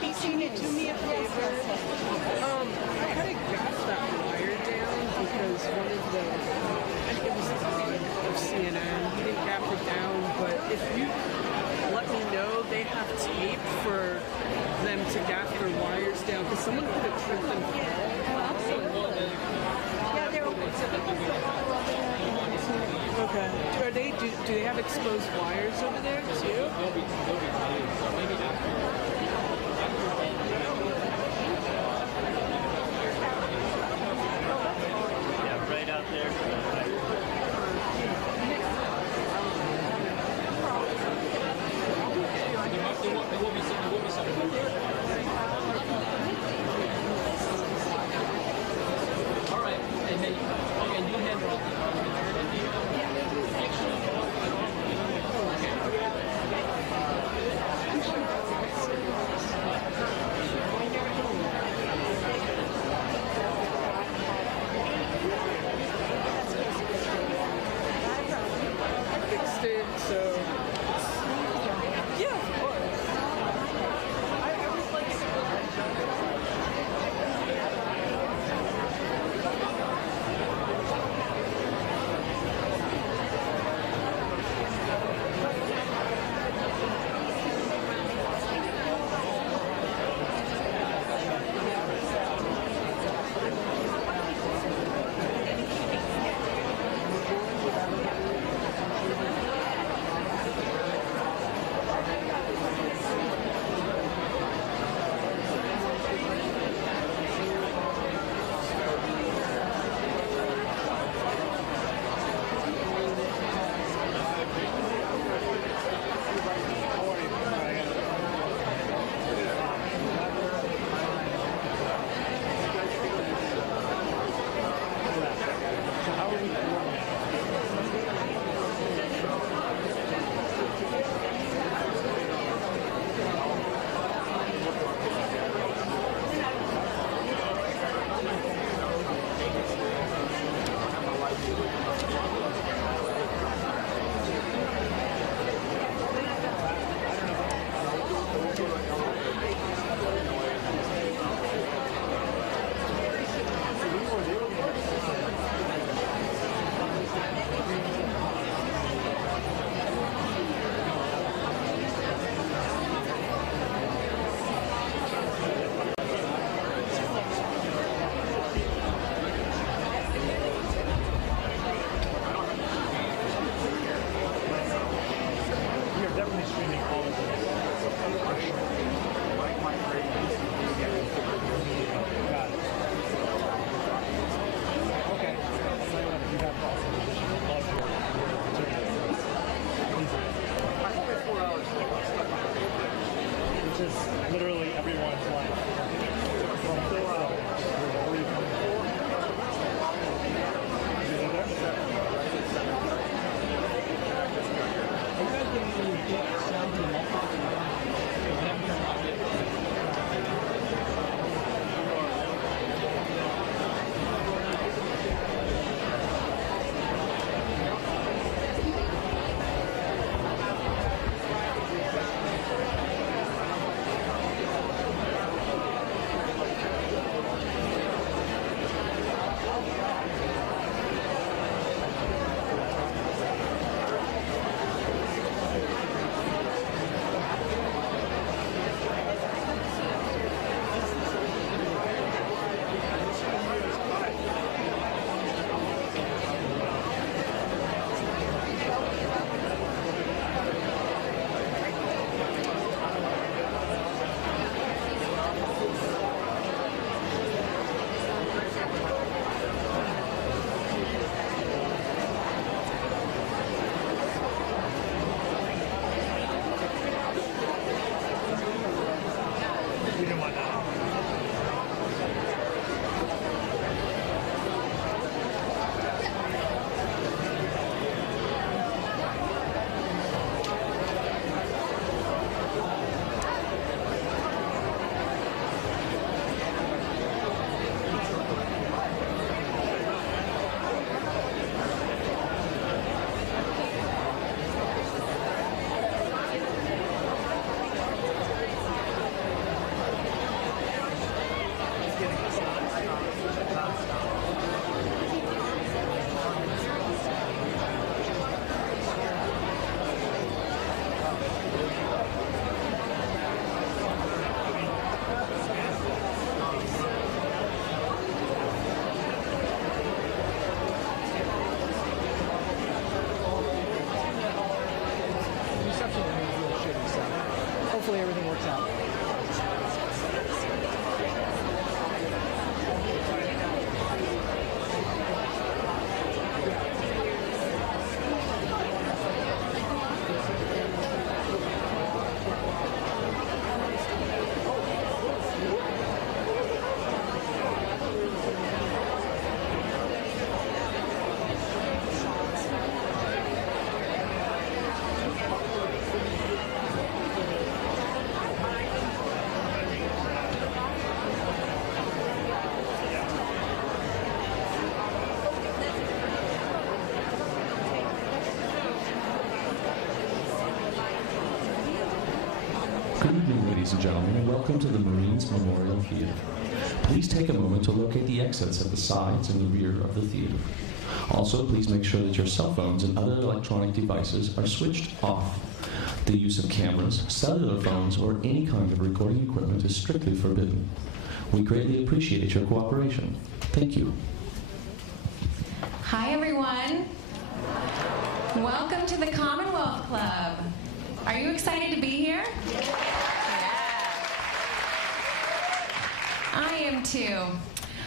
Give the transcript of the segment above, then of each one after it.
Can you do me a favor? I had to gas that wire down because one of the, I think it was of CNN, he didn't gap it down, but if you let me know they have tape for them to gap their wires down, because someone could have tripped and Yeah, they're Okay. Are they? Do they have exposed wires over there too? They'll be tied. So maybe after. Yeah, right out there. There will be some. All right, and then you handle all Fixed it, so yeah, of course. I was like, Literally everyone's life. From 4 hours. Where are you coming from? Is it there? Are you guys getting any good sound from Good evening, ladies and gentlemen, and welcome to the Marines Memorial Theater. Please take a moment to locate the exits at the sides and the rear of the theater. Also, please make sure that your cell phones and other electronic devices are switched off. The use of cameras, cellular phones, or any kind of recording equipment is strictly forbidden. We greatly appreciate your cooperation. Thank you. Hi, everyone. Welcome to the Commonwealth Club. Are you excited to be here? Yeah. I am too.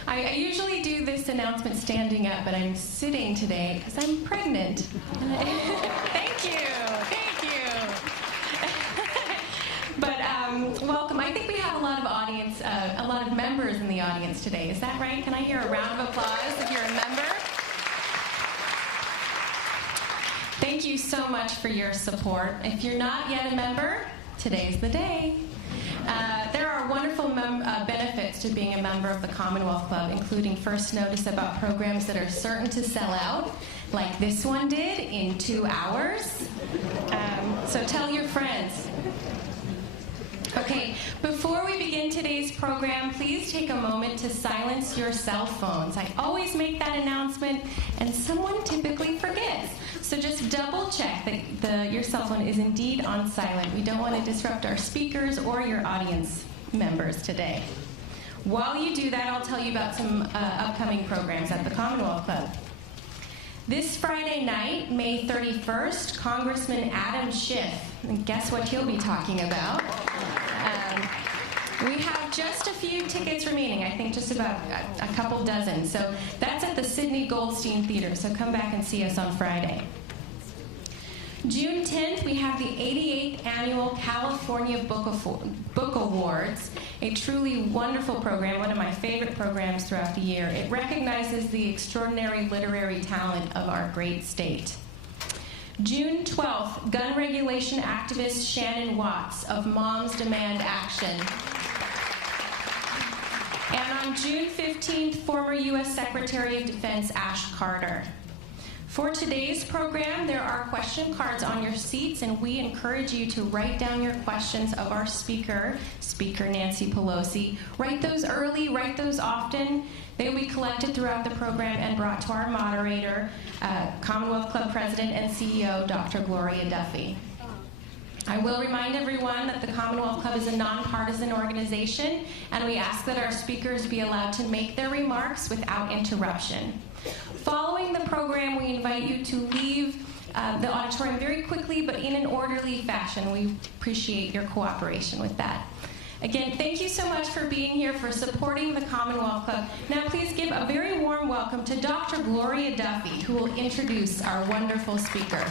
I usually do this announcement standing up, but I'm sitting today because I'm pregnant. Thank you. Thank you. But welcome. I think we have a lot of audience, a lot of members in the audience today. Is that right? Can I hear a round of applause if you're a member? Thank you so much for your support. If you're not yet a member, today's the day. There are wonderful benefits to being a member of the Commonwealth Club, including first notice about programs that are certain to sell out, like this one did in 2 hours. So tell your friends. Okay, before we begin today's program, please take a moment to silence your cell phones. I always make that announcement, and someone typically forgets. So just double check that your cell phone is indeed on silent. We don't want to disrupt our speakers or your audience members today. While you do that, I'll tell you about some upcoming programs at the Commonwealth Club. This Friday night, May 31st, Congressman Adam Schiff, and guess what he'll be talking about? We have just a few tickets remaining, I think just about a couple dozen. So that's at the Sidney Goldstein Theater, so come back and see us on Friday. June 10th, we have the 88th Annual California Book Awards, a truly wonderful program, one of my favorite programs throughout the year. It recognizes the extraordinary literary talent of our great state. June 12th, gun regulation activist Shannon Watts of Moms Demand Action. And on June 15th, former U.S. Secretary of Defense Ash Carter. For today's program, there are question cards on your seats, and we encourage you to write down your questions of our speaker, Speaker Nancy Pelosi. Write those early, write those often. They will be collected throughout the program and brought to our moderator, Commonwealth Club President and CEO, Dr. Gloria Duffy. I will remind everyone that the Commonwealth Club is a nonpartisan organization, and we ask that our speakers be allowed to make their remarks without interruption. Following the program, we invite you to leave the auditorium very quickly, but in an orderly fashion. We appreciate your cooperation with that. Again, thank you so much for being here, for supporting the Commonwealth Club. Now please give a very warm welcome to Dr. Gloria Duffy, who will introduce our wonderful speaker.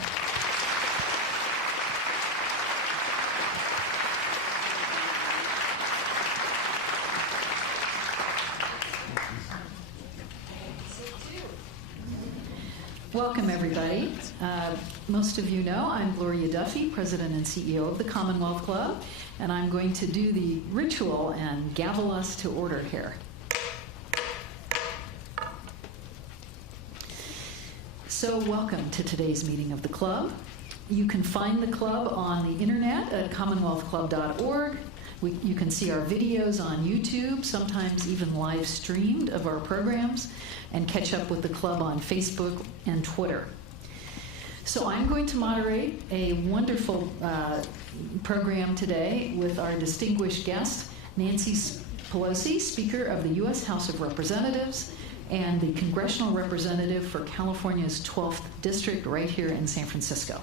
Welcome, everybody. Most of you know I'm Gloria Duffy, President and CEO of the Commonwealth Club, and I'm going to do the ritual and gavel us to order here. So welcome to today's meeting of the club. You can find the club on the internet at commonwealthclub.org. You can see our videos on YouTube, sometimes even live streamed of our programs, and catch up with the club on Facebook and Twitter. So I'm going to moderate a wonderful program today with our distinguished guest, Nancy Pelosi, Speaker of the U.S. House of Representatives and the Congressional Representative for California's 12th District right here in San Francisco.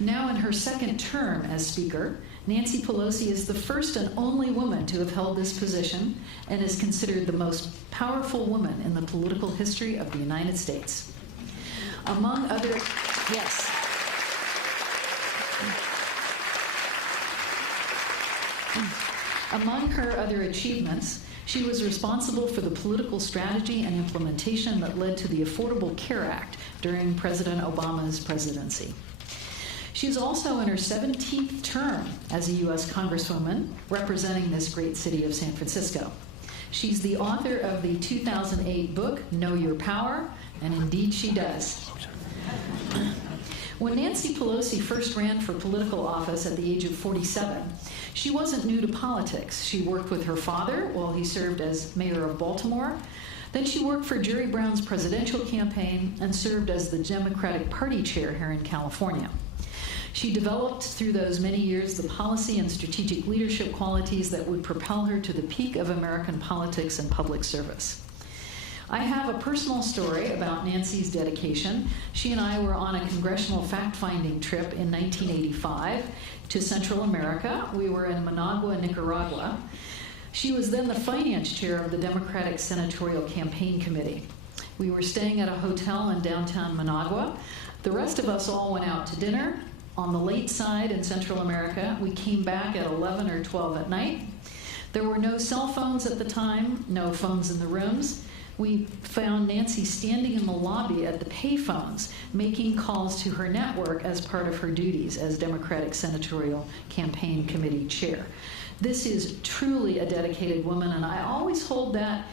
Now in her second term as Speaker, Nancy Pelosi is the first and only woman to have held this position and is considered the most powerful woman in the political history of the United States. Among other, yes. Among her other achievements, she was responsible for the political strategy and implementation that led to the Affordable Care Act during President Obama's presidency. She's also in her 17th term as a U.S. Congresswoman representing this great city of San Francisco. She's the author of the 2008 book, Know Your Power, and indeed she does. When Nancy Pelosi first ran for political office at the age of 47, she wasn't new to politics. She worked with her father while he served as mayor of Baltimore. Then she worked for Jerry Brown's presidential campaign and served as the Democratic Party chair here in California. She developed through those many years the policy and strategic leadership qualities that would propel her to the peak of American politics and public service. I have a personal story about Nancy's dedication. She and I were on a congressional fact-finding trip in 1985 to Central America. We were in Managua, Nicaragua. She was then the finance chair of the Democratic Senatorial Campaign Committee. We were staying at a hotel in downtown Managua. The rest of us all went out to dinner on the late side in Central America. We came back at 11 or 12 at night. There were no cell phones at the time, no phones in the rooms. We found Nancy standing in the lobby at the payphones, making calls to her network as part of her duties as Democratic Senatorial Campaign Committee chair. This is truly a dedicated woman, and I always hold that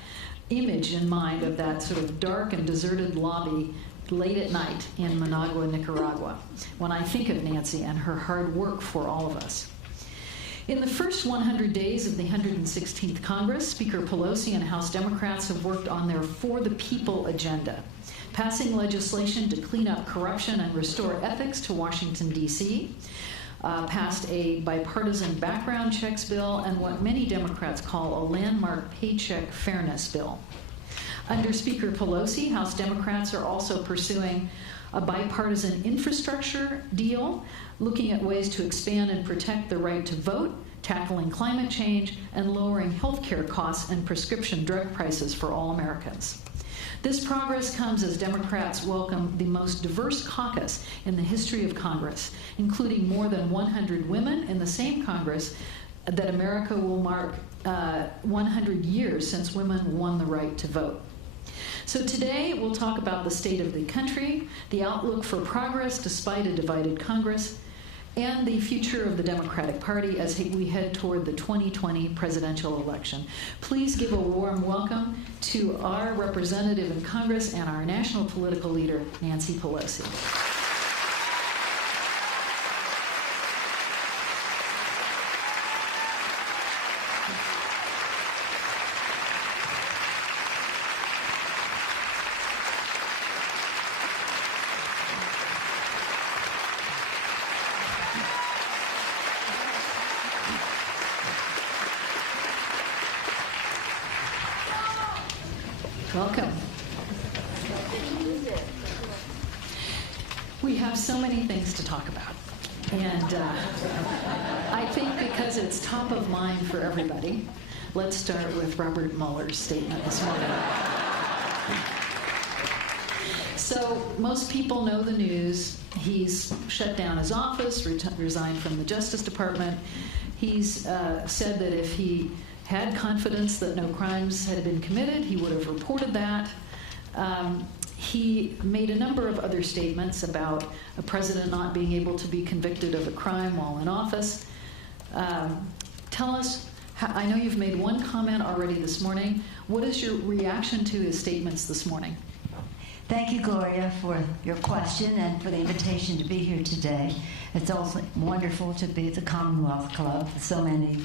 image in mind of that sort of dark and deserted lobby late at night in Managua, Nicaragua, when I think of Nancy and her hard work for all of us. In the first 100 days of the 116th Congress, Speaker Pelosi and House Democrats have worked on their For the People agenda, passing legislation to clean up corruption and restore ethics to Washington, D.C., passed a bipartisan background checks bill, and what many Democrats call a landmark paycheck fairness bill. Under Speaker Pelosi, House Democrats are also pursuing a bipartisan infrastructure deal, looking at ways to expand and protect the right to vote, tackling climate change, and lowering health care costs and prescription drug prices for all Americans. This progress comes as Democrats welcome the most diverse caucus in the history of Congress, including more than 100 women in the same Congress that America will mark 100 years since women won the right to vote. So today we'll talk about the state of the country, the outlook for progress despite a divided Congress, and the future of the Democratic Party as we head toward the 2020 presidential election. Please give a warm welcome to our representative in Congress and our national political leader, Nancy Pelosi. Welcome. We have so many things to talk about. And I think because it's top of mind for everybody, let's start with Robert Mueller's statement this morning. So most people know the news. He's shut down his office, resigned from the Justice Department. He's said that if he had confidence that no crimes had been committed, he would have reported that. He made a number of other statements about a president not being able to be convicted of a crime while in office. Tell us, I know you've made one comment already this morning. What is your reaction to his statements this morning? Thank you, Gloria, for your question and for the invitation to be here today. It's also wonderful to be at the Commonwealth Club with so many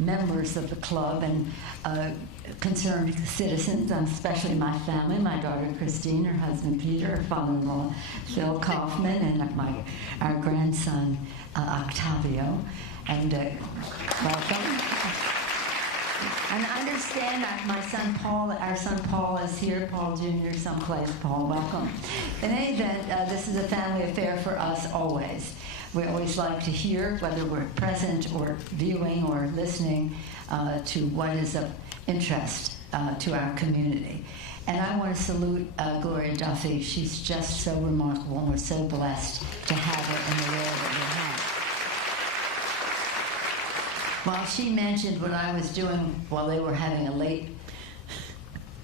members of the club and concerned citizens, especially my family, my daughter Christine, her husband Peter, her father-in-law Phil Kaufman, and our grandson Octavio. And welcome. And I understand that my son Paul, our son Paul is here, Paul Jr., someplace. Paul, welcome. In any event, this is a family affair for us always. We always like to hear, whether we're present or viewing or listening, to what is of interest to our community. And I want to salute Gloria Duffy. She's just so remarkable, and we're so blessed to have her in the role that we have. While she mentioned what I was doing while they were having a late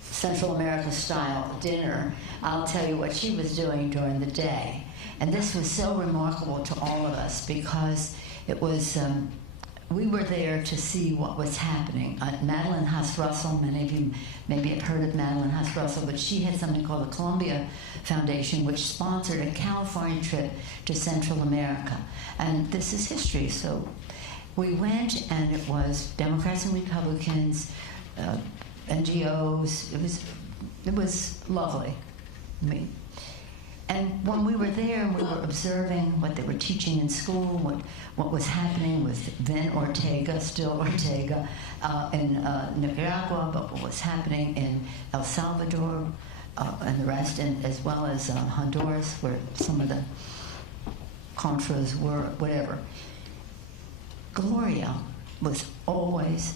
Central America-style dinner, I'll tell you what she was doing during the day. And this was so remarkable to all of us because it was we were there to see what was happening. Madeline Huss-Russell, many of you maybe have heard of Madeline Huss-Russell, but she had something called the Columbia Foundation, which sponsored a California trip to Central America. And this is history. So we went, and it was Democrats and Republicans, NGOs. It was lovely. I mean, and when we were there and we were observing what they were teaching in school, what was happening with then Ortega, still Ortega, in Nicaragua, but what was happening in El Salvador and the rest, and as well as Honduras, where some of the Contras were, whatever. Gloria was always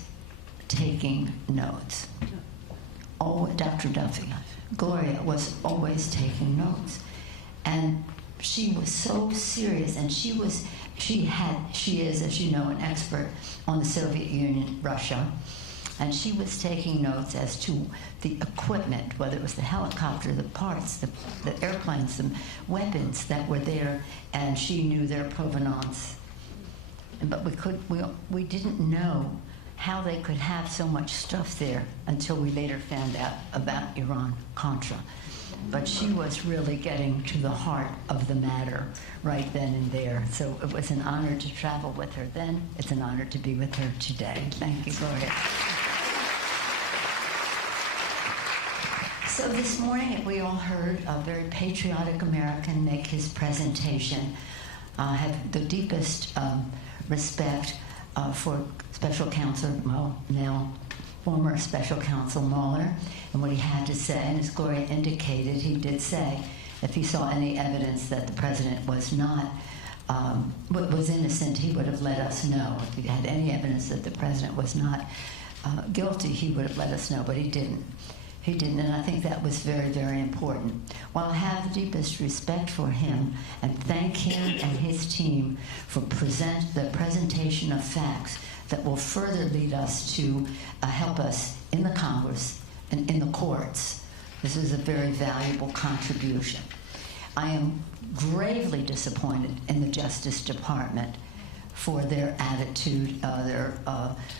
taking notes. Dr. Duffy, Gloria was always taking notes. And she was so serious, and she is, as you know, an expert on the Soviet Union, Russia, and she was taking notes as to the equipment, whether it was the helicopter, the parts, the airplanes, the weapons that were there, and she knew their provenance. But we didn't know how they could have so much stuff there until we later found out about Iran-Contra. But she was really getting to the heart of the matter right then and there. So it was an honor to travel with her then. It's an honor to be with her today. Thank you, Gloria. So this morning, we all heard a very patriotic American make his presentation. I have the deepest respect for Special Counsel, well, now former Special Counsel Mueller, and what he had to say. And as Gloria indicated, he did say if he saw any evidence that the president was not, was innocent, he would have let us know. If he had any evidence that the president was not guilty, he would have let us know, but he didn't. He didn't, and I think that was very, very important. While I have the deepest respect for him and thank him and his team for the presentation of facts that will further lead us to help us in the Congress and in the courts. This is a very valuable contribution. I am gravely disappointed in the Justice Department for their attitude, their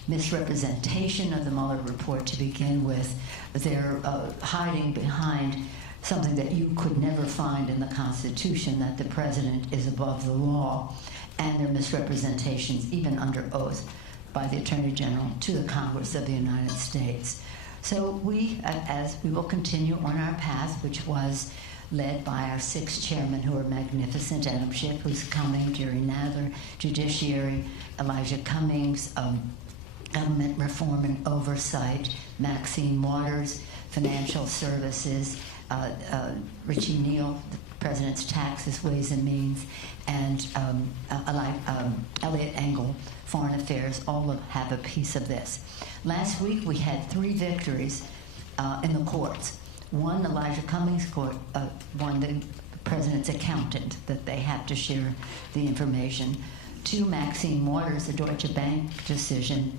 misrepresentation of the Mueller report to begin with, their hiding behind something that you could never find in the Constitution, that the president is above the law, and their misrepresentations, even under oath, by the Attorney General to the Congress of the United States. So we will continue on our path, which was led by our 6 chairmen who are magnificent: Adam Schiff, who's coming, Jerry Nadler, Judiciary, Elijah Cummings, Government Reform and Oversight, Maxine Waters, Financial Services, Richie Neal, the President's Taxes, Ways and Means, and Elliot Engel, Foreign Affairs, all have a piece of this. Last week we had 3 victories in the courts. One, Elijah Cummings' court won the President's accountant, that they have to share the information. 2, Maxine Waters, the Deutsche Bank decision,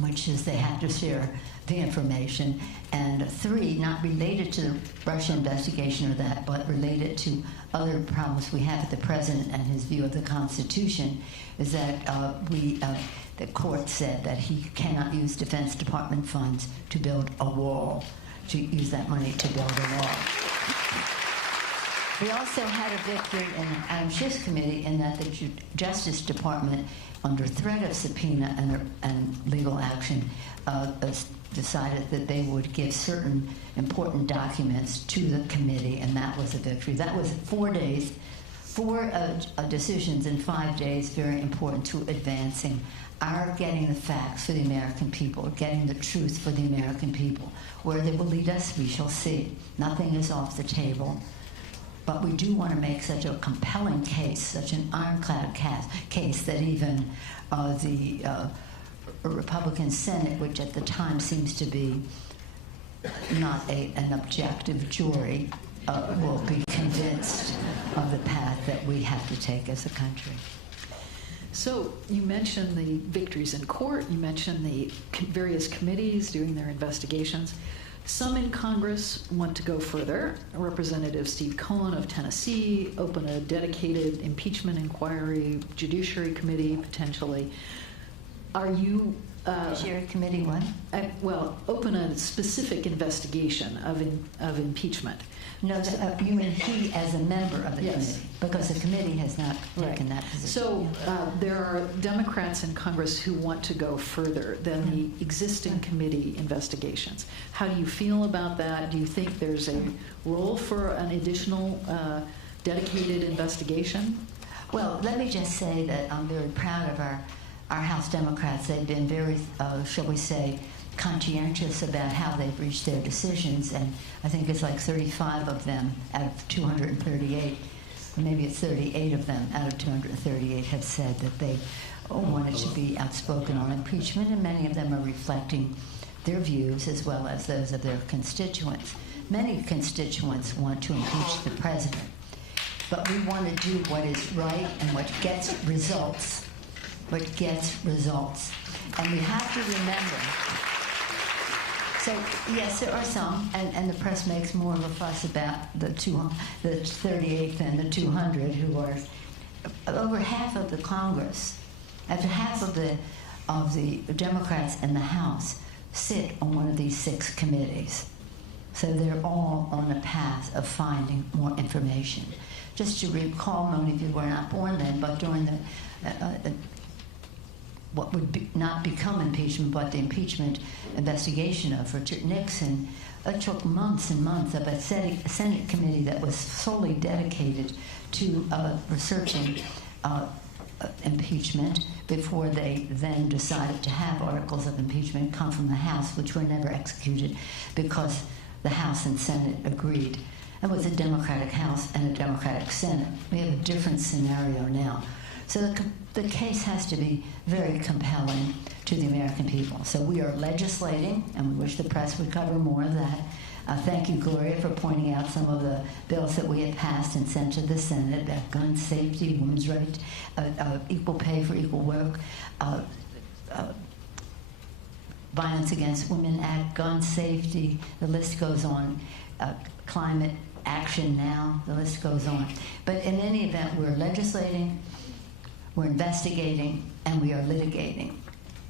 which is they have to share the information. And 3, not related to the Russia investigation or that, but related to other problems we have with the President and his view of the Constitution, is that the court said that he cannot use Defense Department funds to build a wall, to use that money to build a wall. We also had a victory in Adam Schiff's committee in that the Justice Department, under threat of subpoena and legal action, decided that they would give certain important documents to the committee, and that was a victory. That was 4 days, 4 decisions in 5 days, very important to advancing our getting the facts for the American people, getting the truth for the American people. Where they will lead us, we shall see. Nothing is off the table. But we do want to make such a compelling case, such an ironclad case, that even the Republican Senate, which at the time seems to be not an objective jury, will be convinced of the path that we have to take as a country. So you mentioned the victories in court, you mentioned the various committees doing their investigations. Some in Congress want to go further. Representative Steve Cohen of Tennessee opened a dedicated impeachment inquiry, Judiciary Committee potentially. Are you... Chair committee one? well, open a specific investigation of impeachment. No, you mean he as a member of the Yes. committee? Because the committee has not taken that position. So there are Democrats in Congress who want to go further than the existing committee investigations. How do you feel about that? Do you think there's a role for an additional dedicated investigation? Well, let me just say that I'm very proud of our House Democrats. They've been very, shall we say, conscientious about how they've reached their decisions, and I think it's like 35 of them out of 238, or maybe it's 38 of them out of 238 have said that they wanted to be outspoken on impeachment, and many of them are reflecting their views as well as those of their constituents. Many constituents want to impeach the president, but we want to do what is right and what gets results. What gets results. And we have to remember. So, yes, there are some, and the press makes more of a fuss about the 38 than the 200, who are over half of the Congress, after half of the Democrats in the House sit on one of these 6 committees. So they're all on a path of finding more information. Just to recall, many of you were not born then, but during the what would not become impeachment, but the impeachment investigation of Richard Nixon, it took months and months of a Senate committee that was solely dedicated to researching impeachment before they then decided to have articles of impeachment come from the House, which were never executed because the House and Senate agreed. It was a Democratic House and a Democratic Senate. We have a different scenario now. So the case has to be very compelling to the American people. So we are legislating, and we wish the press would cover more of that. Thank you, Gloria, for pointing out some of the bills that we have passed and sent to the Senate about gun safety, women's rights, equal pay for equal work, Violence Against Women Act, gun safety, the list goes on, climate action now, the list goes on. But in any event, we're legislating, we're investigating, and we are litigating.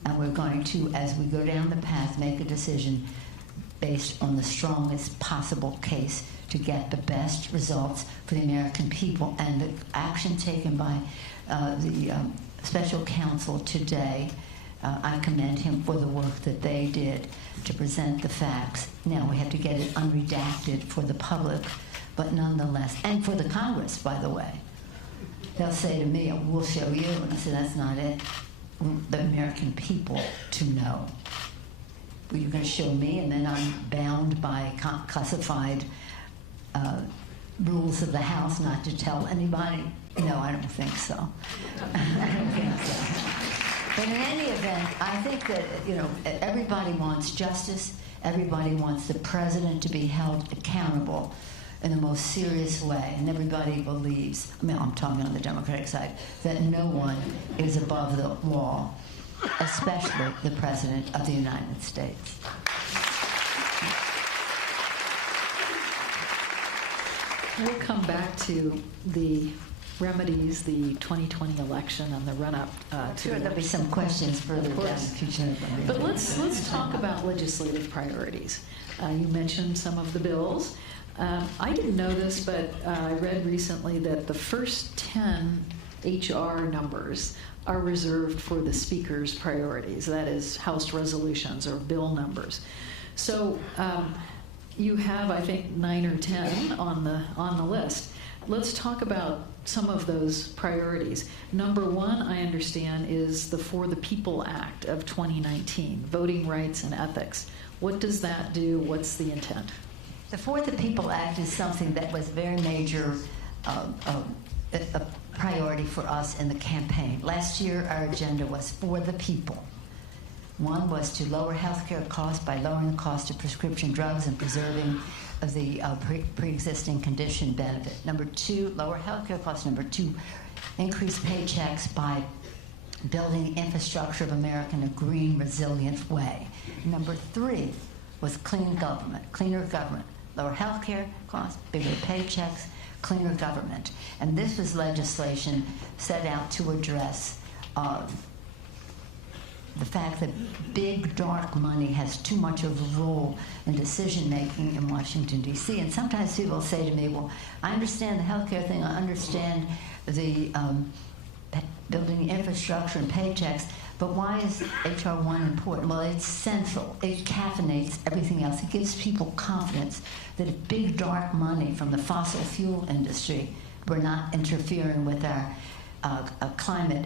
And we're going to, as we go down the path, make a decision based on the strongest possible case to get the best results for the American people. And the action taken by the special counsel today, I commend him for the work that they did to present the facts. Now we have to get it unredacted for the public, but nonetheless, and for the Congress, by the way. They'll say to me, we'll show you. And I say, that's not it. The American people to know. Well, you're going to show me, and then I'm bound by classified rules of the House not to tell anybody? No, I don't think so. I don't think so. But in any event, I think that, everybody wants justice. Everybody wants the president to be held accountable in the most serious way, and everybody believes, I'm talking on the Democratic side, that no one is above the law, especially the President of the United States. We'll come back to the remedies, the 2020 election, and the run-up to Sure, there'll be some questions further down the future. But let's talk about legislative priorities. You mentioned some of the bills. I didn't know this, but I read recently that the first 10 HR numbers are reserved for the Speaker's priorities, that is, House resolutions or bill numbers. So you have, I think, 9 or 10 on the list. Let's talk about some of those priorities. Number 1, I understand, is the For the People Act of 2019, voting rights and ethics. What does that do? What's the intent? The For the People Act is something that was very major a priority for us in the campaign. Last year, our agenda was for the people. One was to lower health care costs by lowering the cost of prescription drugs and preserving the pre-existing condition benefit. Number 2, lower health care costs. Number 2, increase paychecks by building infrastructure of America in a green, resilient way. Number 3 was clean government, cleaner government. Lower health care costs, bigger paychecks, cleaner government. And this was legislation set out to address the fact that big, dark money has too much of a role in decision-making in Washington, D.C. And sometimes people say to me, well, I understand the healthcare thing, I understand the building infrastructure and paychecks, but why is H.R. 1 important? Well, it's central. It caffeinates everything else. It gives people confidence that if big, dark money from the fossil fuel industry were not interfering with our climate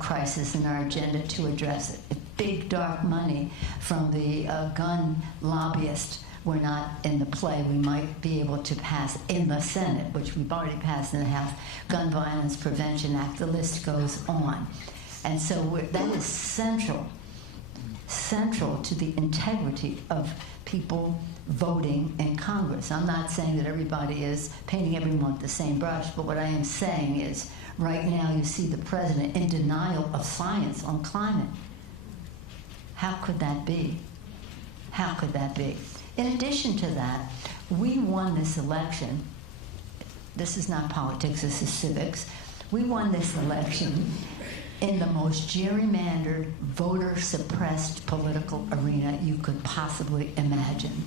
crisis and our agenda to address it. If big, dark money from the gun lobbyists were not in the play, we might be able to pass in the Senate, which we've already passed in the House, Gun Violence Prevention Act. The list goes on. And so that is central to the integrity of people voting in Congress. I'm not saying that everybody is painting everyone with the same brush, but what I am saying is right now you see the president in denial of science on climate. How could that be? How could that be? In addition to that, we won this election. This is not politics, this is civics. We won this election in the most gerrymandered, voter-suppressed political arena you could possibly imagine.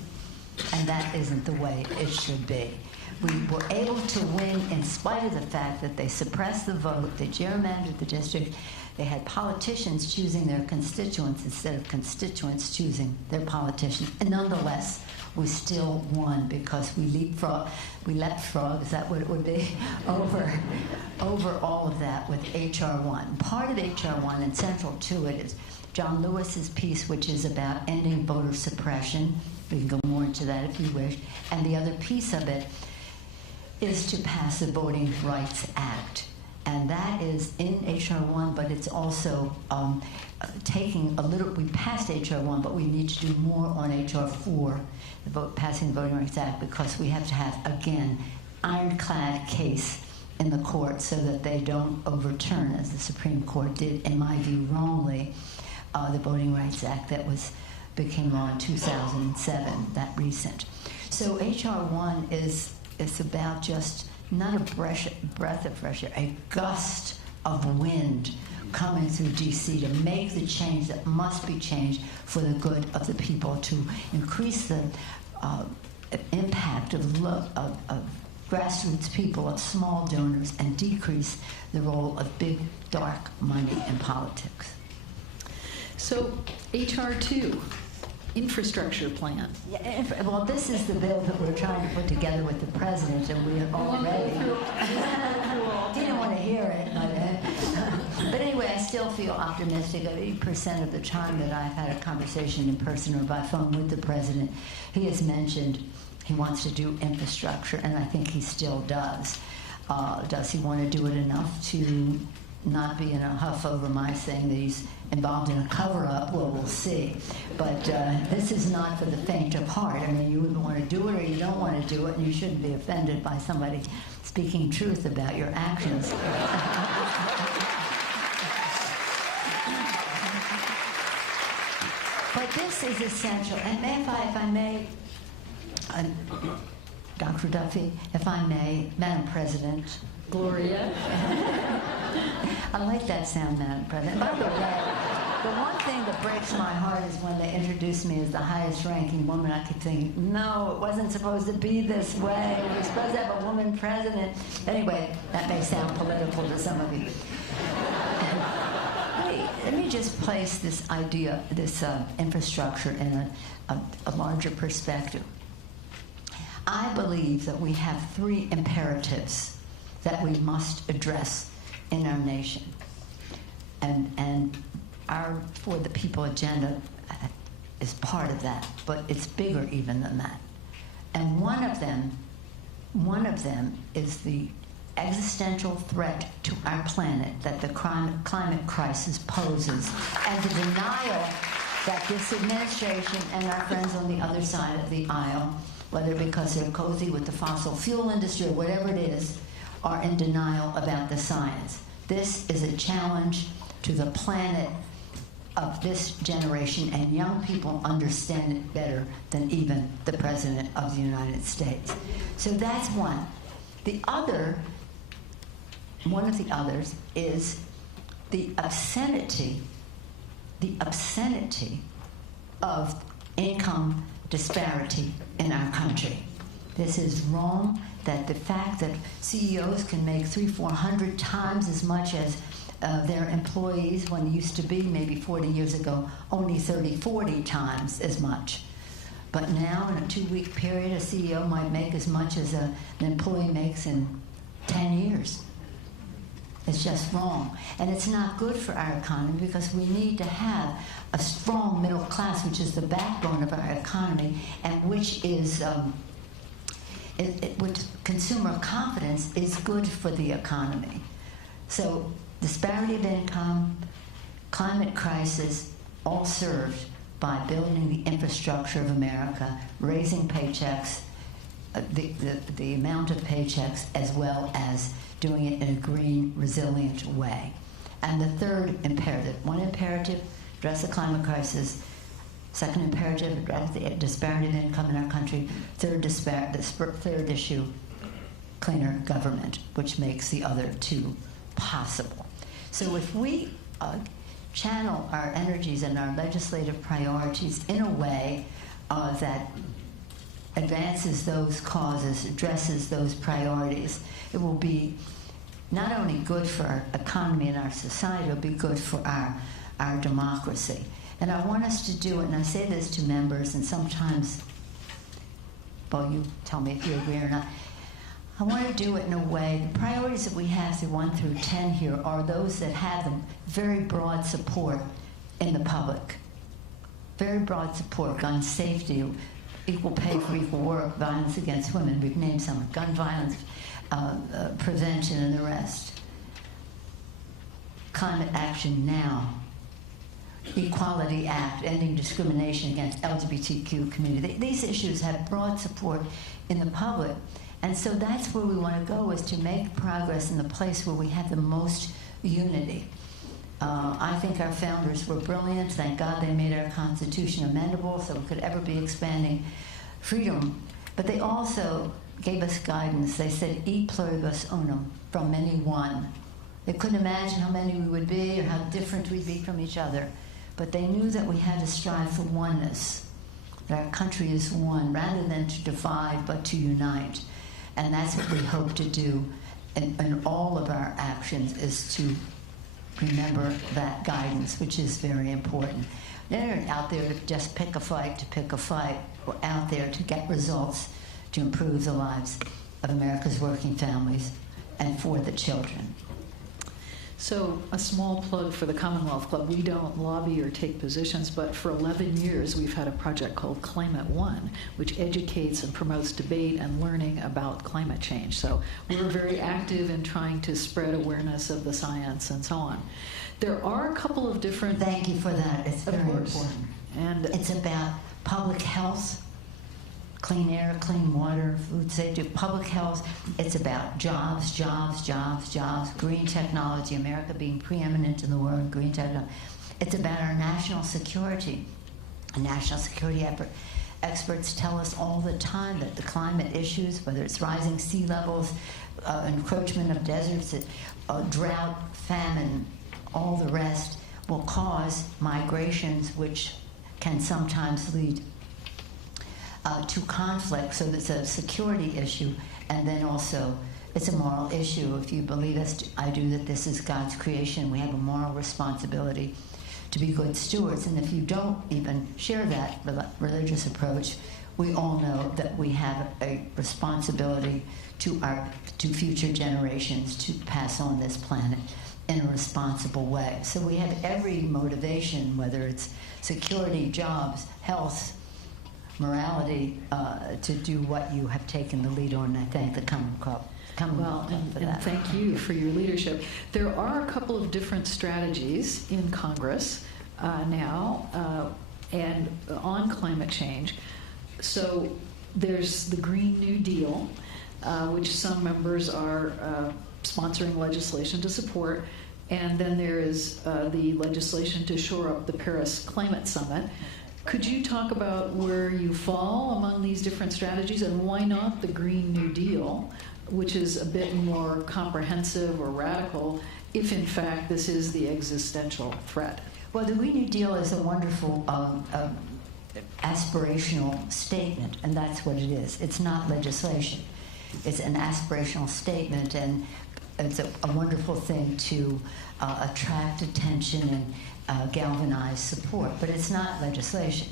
And that isn't the way it should be. We were able to win in spite of the fact that they suppressed the vote, they gerrymandered the district, they had politicians choosing their constituents instead of constituents choosing their politicians. And nonetheless, we still won because we leapfrog, is that what it would be? over all of that with H.R. 1. Part of H.R. 1 and central to it is John Lewis's piece, which is about ending voter suppression. We can go more into that if you wish. And the other piece of it is to pass the Voting Rights Act. And that is in H.R. 1, but it's also taking a little, we passed H.R. 1, but we need to do more on H.R. 4, passing the Voting Rights Act, because we have to have, again, ironclad case in the court so that they don't overturn, as the Supreme Court did, in my view, wrongly, the Voting Rights Act that became law in 2007, that recent. So H.R. 1 is about just not a breath of fresh air, a gust of wind coming through D.C. to make the change that must be changed for the good of the people, to increase the impact of grassroots people, of small donors, and decrease the role of big, dark money in politics. So, H.R. 2. Infrastructure plan. Yeah, well, this is the bill that we're trying to put together with the president, and we are already. Didn't want to hear it, but anyway, I still feel optimistic. 80% of the time that I've had a conversation in person or by phone with the president, he has mentioned he wants to do infrastructure, and I think he still does. Does he want to do it enough to not be in a huff over my saying that he's involved in a cover-up? Well, we'll see. But this is not for the faint of heart. I mean, you either want to do it or you don't want to do it, and you shouldn't be offended by somebody speaking truth about your actions. But this is essential. And if I may, Dr. Duffy, if I may, Madam President. Gloria. I like that sound, Madam President. By the way, the one thing that breaks my heart is when they introduce me as the highest ranking woman. I keep thinking, no, it wasn't supposed to be this way. We're supposed to have a woman president. Anyway, that may sound political to some of you. Let me just place this idea, this infrastructure in a larger perspective. I believe that we have three imperatives that we must address in our nation. And our For the People agenda is part of that, but it's bigger even than that. And one of them is the existential threat to our planet that the climate crisis poses, and the denial that this administration and our friends on the other side of the aisle, whether because they're cozy with the fossil fuel industry or whatever it is, are in denial about the science. This is a challenge to the planet of this generation, and young people understand it better than even the President of the United States. So that's one. One of the others is the obscenity the obscenity of income disparity in our country. This is wrong, that the fact that CEOs can make 300-400 times as much as their employees, when it used to be maybe 40 years ago, only 30-40 times as much. But now, in a 2-week period, a CEO might make as much as an employee makes in 10 years. It's just wrong. And it's not good for our economy, because we need to have a strong middle class, which is the backbone of our economy, and which is, which consumer confidence is good for the economy. So disparity of income, climate crisis, all served by building the infrastructure of America, raising paychecks, the amount of paychecks, as well as doing it in a green, resilient way. And the third imperative, one imperative, address the climate crisis. Second imperative, address the disparity of income in our country. Third issue, cleaner government, which makes the other two possible. So if we channel our energies and our legislative priorities in a way that advances those causes, addresses those priorities, it will be not only good for our economy and our society, it will be good for our democracy. And I want us to do it, and I say this to members, and sometimes, well, you tell me if you agree or not. I want to do it in a way, the priorities that we have through 1 through 10 here are those that have very broad support in the public. Very broad support, gun safety, equal pay for equal work, violence against women, we've named some, gun violence, prevention, and the rest. Climate action now. Equality Act, ending discrimination against LGBTQ community. These issues have broad support in the public. And so that's where we want to go, is to make progress in the place where we have the most unity. I think our founders were brilliant. Thank God they made our Constitution amendable so we could ever be expanding freedom. But they also gave us guidance. They said, e pluribus unum, from many one. They couldn't imagine how many we would be or how different we'd be from each other. But they knew that we had to strive for oneness, that our country is one, rather than to divide, but to unite. And that's what we hope to do in all of our actions, is to remember that guidance, which is very important. They're not out there to just pick a fight. We're out there to get results to improve the lives of America's working families and for the children. So a small plug for the Commonwealth Club. We don't lobby or take positions, but for 11 years we've had a project called Climate One, which educates and promotes debate and learning about climate change. So we're very active in trying to spread awareness of the science and so on. There are a couple of different... Thank you for that. It's very important. And it's about public health, clean air, clean water, food safety, public health. It's about jobs, green technology, America being preeminent in the world, green technology. It's about our national security. National security experts tell us all the time that the climate issues, whether it's rising sea levels, encroachment of deserts, drought, famine, all the rest, will cause migrations which can sometimes lead to conflict. So it's a security issue, and then also it's a moral issue. If you believe, as I do, that this is God's creation, we have a moral responsibility to be good stewards. And if you don't even share that religious approach, we all know that we have a responsibility to future generations to pass on this planet in a responsible way. So we have every motivation, whether it's security, jobs, health, morality, to do what you have taken the lead on. And I thank the Commonwealth Club for that. And thank you for your leadership. There are a couple of different strategies in Congress now and on climate change. So there's the Green New Deal, which some members are sponsoring legislation to support. And then there is the legislation to shore up the Paris Climate Summit. Could you talk about where you fall among these different strategies, and why not the Green New Deal, which is a bit more comprehensive or radical, if in fact this is the existential threat? Well, the Green New Deal is a wonderful aspirational statement, and that's what it is. It's not legislation. It's an aspirational statement, and it's a wonderful thing to attract attention and galvanize support, but it's not legislation.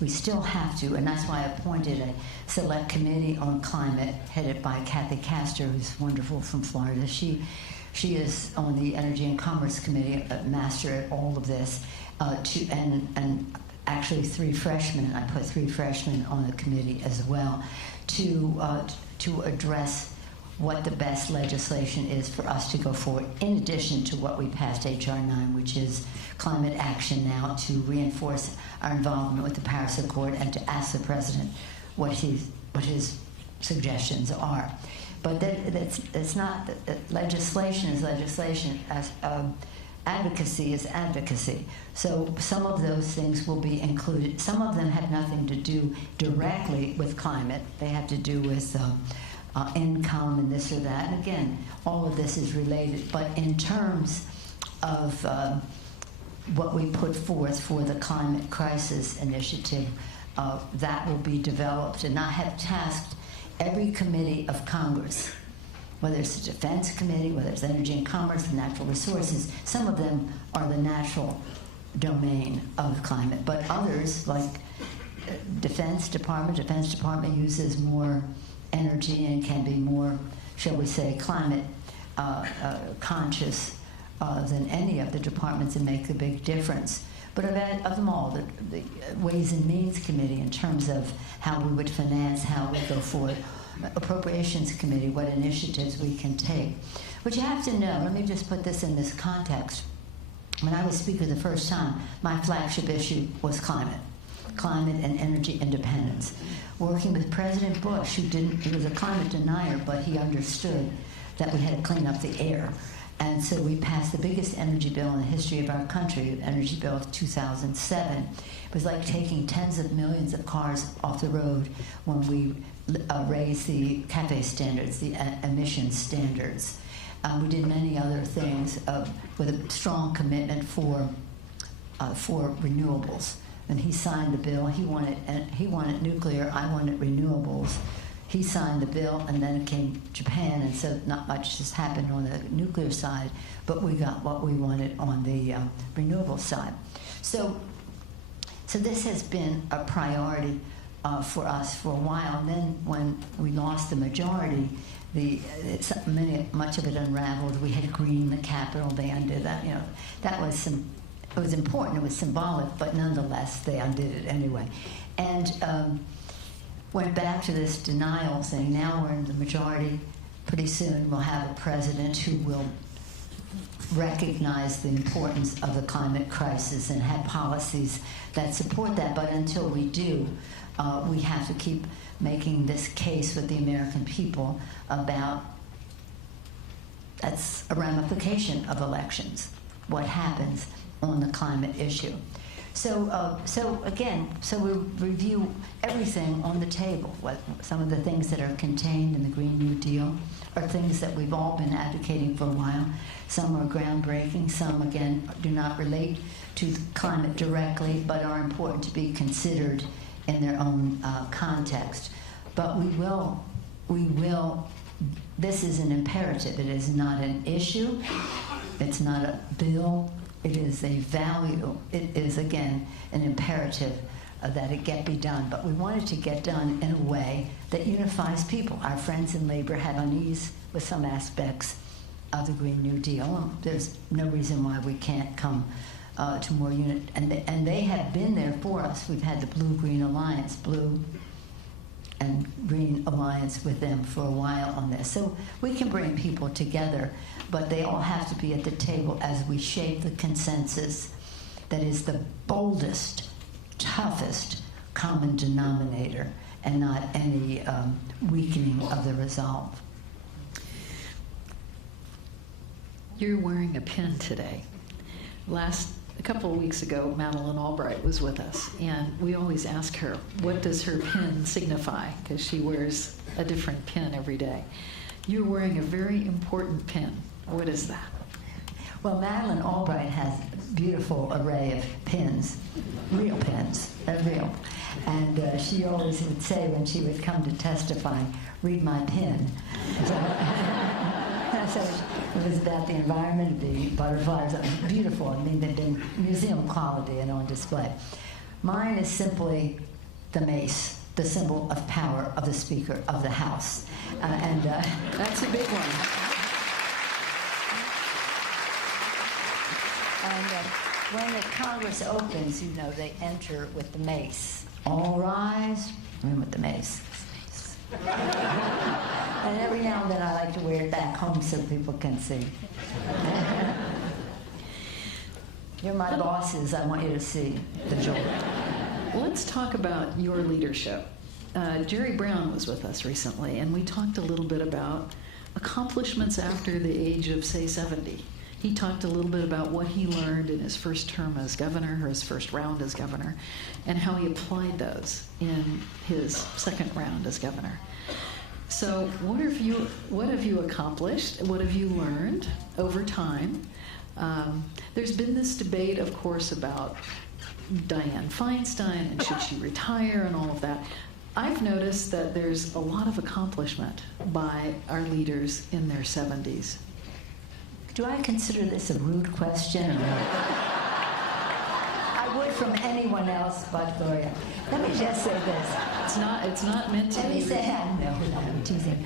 We still have to, and that's why I appointed a select committee on climate headed by Kathy Castor, who's wonderful from Florida. She is on the Energy and Commerce Committee, a master at all of this, and actually 3 freshmen. I put 3 freshmen on the committee as well to address what the best legislation is for us to go forward, in addition to what we passed H.R. 9, which is climate action now, to reinforce our involvement with the Paris Accord and to ask the president what his suggestions are. But it's not legislation is legislation. As advocacy is advocacy. So some of those things will be included. Some of them have nothing to do directly with climate. They have to do with income and this or that. And again, all of this is related. But in terms of what we put forth for the Climate Crisis Initiative, that will be developed. And I have tasked every committee of Congress, whether it's the Defense Committee, whether it's Energy and Commerce, and Natural Resources. Some of them are the natural domain of climate, but others, like Defense Department uses more energy and can be more, shall we say, climate conscious than any of the departments and make a big difference. But of them all, the Ways and Means Committee, in terms of how we would finance, how we go forward, Appropriations Committee, what initiatives we can take. But you have to know, let me just put this in this context. When I was Speaker the first time, my flagship issue was climate and energy independence. Working with President Bush, he was a climate denier, but he understood that we had to clean up the air. And so we passed the biggest energy bill in the history of our country, the Energy Bill of 2007. It was like taking tens of millions of cars off the road when we raised the CAFE standards, the emission standards. We did many other things with a strong commitment for renewables. And he signed the bill. He wanted nuclear. I wanted renewables. He signed the bill, and then it came Japan, and so not much has happened on the nuclear side, but we got what we wanted on the renewable side. So this has been a priority for us for a while. And then when we lost the majority, much of it unraveled. We had green the Capitol. They undid that. That was it was important. It was symbolic, but nonetheless, they undid it anyway. And went back to this denial thing. Now we're in the majority. Pretty soon we'll have a president who will recognize the importance of the climate crisis and have policies that support that. But until we do, we have to keep making this case with the American people about that's a ramification of elections, what happens on the climate issue. So we review everything on the table. Some of the things that are contained in the Green New Deal are things that we've all been advocating for a while. Some are groundbreaking. Some, again, do not relate to climate directly, but are important to be considered in their own context. But we will. This is an imperative. It is not an issue. It's not a bill. It is a value. It is, again, an imperative that it be done. But we want it to get done in a way that unifies people. Our friends in labor had unease with some aspects of the Green New Deal. There's no reason why we can't come to more unit. And they have been there for us. We've had the Blue-Green Alliance, Blue and Green Alliance with them for a while on this. So we can bring people together, but they all have to be at the table as we shape the consensus that is the boldest, toughest common denominator and not any weakening of the resolve. You're wearing a pin today. A couple of weeks ago, Madeline Albright was with us, and we always ask her, what does her pin signify? Because she wears a different pin every day. You're wearing a very important pin. What is that? Well, Madeleine Albright has a beautiful array of pins, real pins, real. And she always would say when she would come to testify, read my pin. So it was about the environment, the butterflies. It was beautiful. I mean, they've been museum quality and on display. Mine is simply the mace, the symbol of power of the Speaker of the House. That's a big one. And when the Congress opens, you know, they enter with the mace. All rise, and with the mace. And every now and then I like to wear it back home so people can see. You're my bosses. I want you to see the joy. Let's talk about your leadership. Jerry Brown was with us recently, and we talked a little bit about accomplishments after the age of, say, 70. He talked a little bit about what he learned in his first term as governor, or his first round as governor, and how he applied those in his second round as governor. So what have you accomplished? What have you learned over time? There's been this debate, of course, about Dianne Feinstein and should she retire and all of that. I've noticed that there's a lot of accomplishment by our leaders in their 70s. Do I consider this a rude question or not? I would from anyone else but Gloria. Let me just say this. It's not meant to Let be. me say, no, I'm teasing.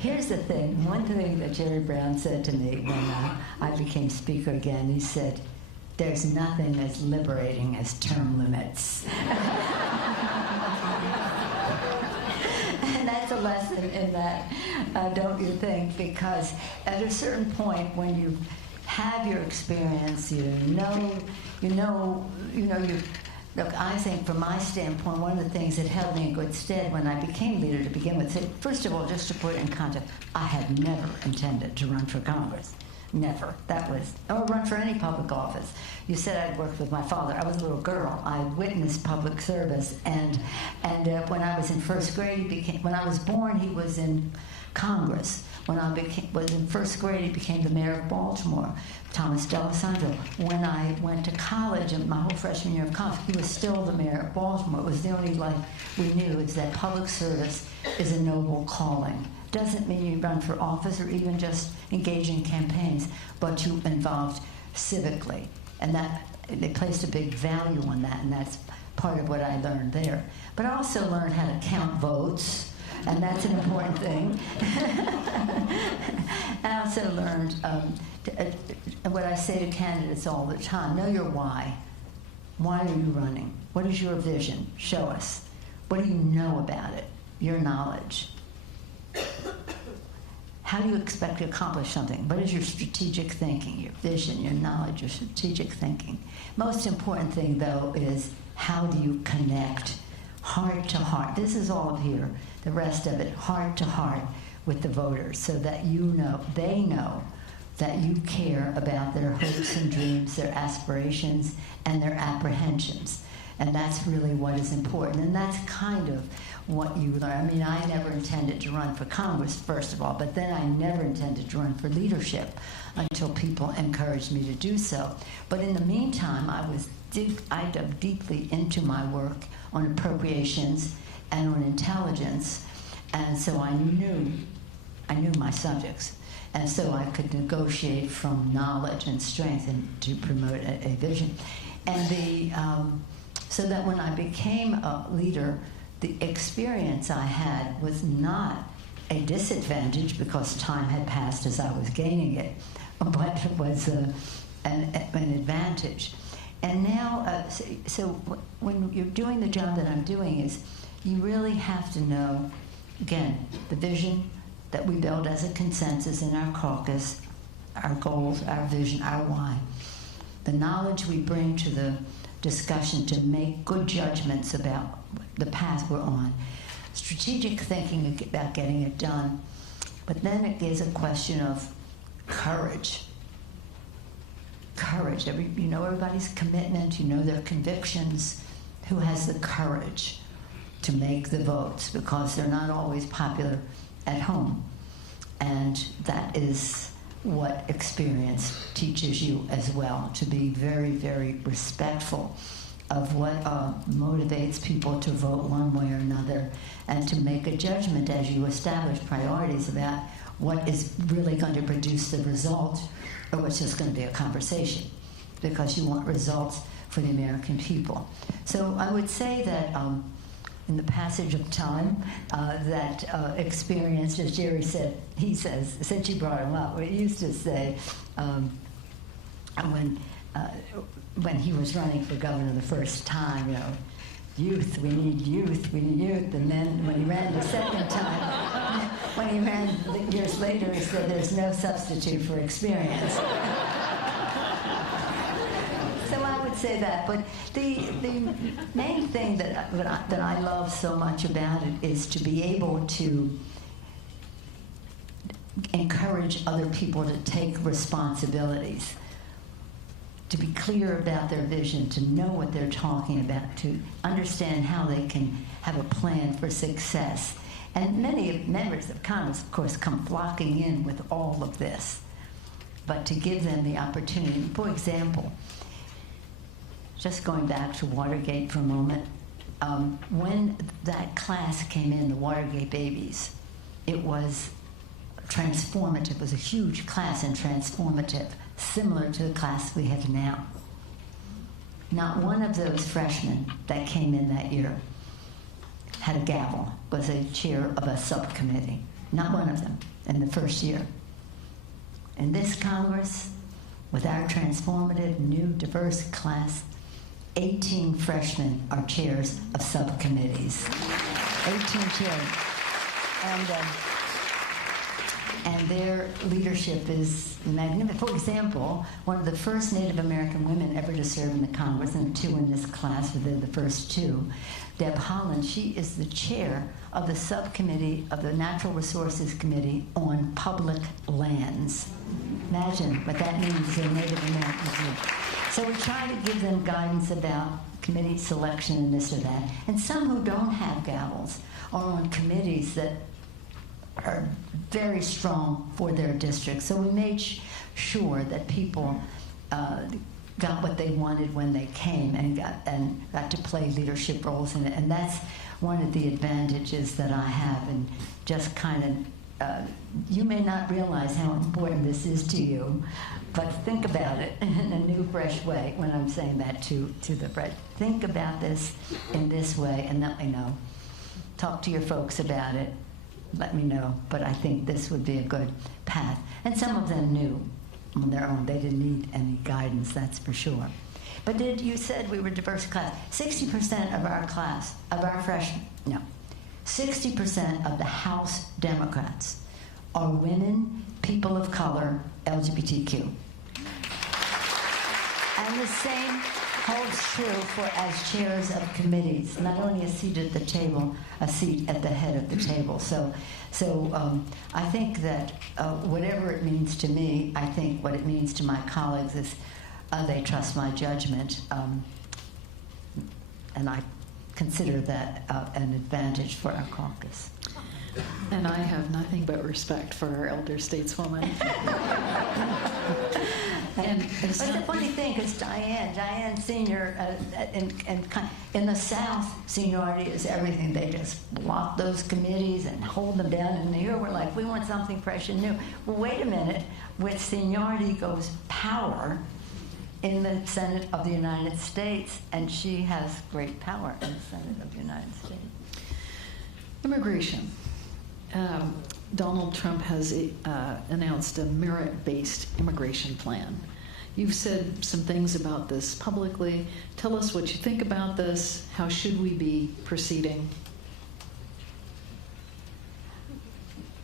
Here's the thing. One thing that Jerry Brown said to me when I became Speaker again, he said, "There's nothing as liberating as term limits." And that's a lesson in that, don't you think? Because at a certain point, when you have your experience, look, I think from my standpoint, one of the things that held me in good stead when I became leader to begin with, first of all, just to put it in context, I had never intended to run for Congress. Never. Or run for any public office. You said I'd worked with my father. I was a little girl. I witnessed public service, and when I was in first grade, when I was born, he was in Congress. When I was in first grade, he became the mayor of Baltimore, Thomas D'Alessandro. When I went to college, and my whole freshman year of college, he was still the mayor of Baltimore. It was the only life we knew, is that public service is a noble calling. Doesn't mean you run for office or even just engage in campaigns, but you involved civically. And that they placed a big value on that, and that's part of what I learned there. But I also learned how to count votes, and that's an important thing. I also learned what I say to candidates all the time: know your why. Why are you running? What is your vision? Show us. What do you know about it? Your knowledge. How do you expect to accomplish something? What is your strategic thinking, your vision, your knowledge, your strategic thinking? Most important thing, though, is how do you connect heart to heart? This is all here, the rest of it, heart to heart with the voters, so that they know that you care about their hopes and dreams, their aspirations, and their apprehensions. And that's really what is important. And that's kind of what you learn. I mean, I never intended to run for Congress, first of all, but then I never intended to run for leadership until people encouraged me to do so. But in the meantime, I dug deeply into my work on appropriations and on intelligence, and so I knew my subjects. And so I could negotiate from knowledge and strength and to promote a vision. And so that when I became a leader, the experience I had was not a disadvantage because time had passed as I was gaining it, but it was an advantage. And now, so when you're doing the job that I'm doing, is you really have to know, again, the vision that we build as a consensus in our caucus, our goals, our vision, our why, the knowledge we bring to the discussion to make good judgments about the path we're on, strategic thinking about getting it done, but then it is a question of courage. Courage. You know everybody's commitment, you know their convictions. Who has the courage to make the votes, because they're not always popular at home. And that is what experience teaches you as well, to be very, very respectful of what motivates people to vote one way or another, and to make a judgment as you establish priorities about what is really going to produce the result or what's just going to be a conversation, because you want results for the American people. So I would say that in the passage of time, that experience, as Jerry said, he says, since you brought him up, he used to say when he was running for governor the first time, you know, youth, we need youth, we need youth. And then when he ran the second time, when he ran years later, he said there's no substitute for experience. So I would say that, but the main thing that I love so much about it is to be able to encourage other people to take responsibilities, to be clear about their vision, to know what they're talking about, to understand how they can have a plan for success. And many members of Congress, of course, come flocking in with all of this, but to give them the opportunity. For example, just going back to Watergate for a moment, when that class came in, the Watergate babies, it was transformative. It was a huge class and transformative, similar to the class we have now. Not one of those freshmen that came in that year had a gavel, was a chair of a subcommittee. Not one of them in the first year. In this Congress, with our transformative, new, diverse class, 18 freshmen are chairs of subcommittees. 18 chairs. And their leadership is magnificent. For example, one of the first Native American women ever to serve in the Congress, and two in this class, but they're the first two, Deb Haaland, she is the chair of the subcommittee of the Natural Resources Committee on Public Lands. Imagine what that means to a Native American group. So we try to give them guidance about committee selection and this or that. And some who don't have gavels are on committees that are very strong for their district. So we made sure that people got what they wanted when they came and got to play leadership roles in it. And that's one of the advantages that I have, and just kind of, you may not realize how important this is to you, but think about it in a new, fresh way when I'm saying that to the bread. Think about this in this way and let me know. Talk to your folks about it. Let me know. But I think this would be a good path. And some of them knew on their own. They didn't need any guidance, that's for sure. But you said we were a diverse class. 60% of our class, of our freshmen, no, 60% of the House Democrats are women, people of color, LGBTQ. And the same holds true for as chairs of committees, not only a seat at the table, a seat at the head of the table. So I think that whatever it means to me, I think what it means to my colleagues is they trust my judgment, and I consider that an advantage for our caucus. And I have nothing but respect for our elder stateswoman. But the funny thing is Diane Senior, in the South, seniority is everything. They just block those committees and hold them down. And here we're like, we want something fresh and new. Well, wait a minute. With seniority goes power in the Senate of the United States, and she has great power in the Senate of the United States. Immigration. Donald Trump has announced a merit-based immigration plan. You've said some things about this publicly. Tell us what you think about this. How should we be proceeding?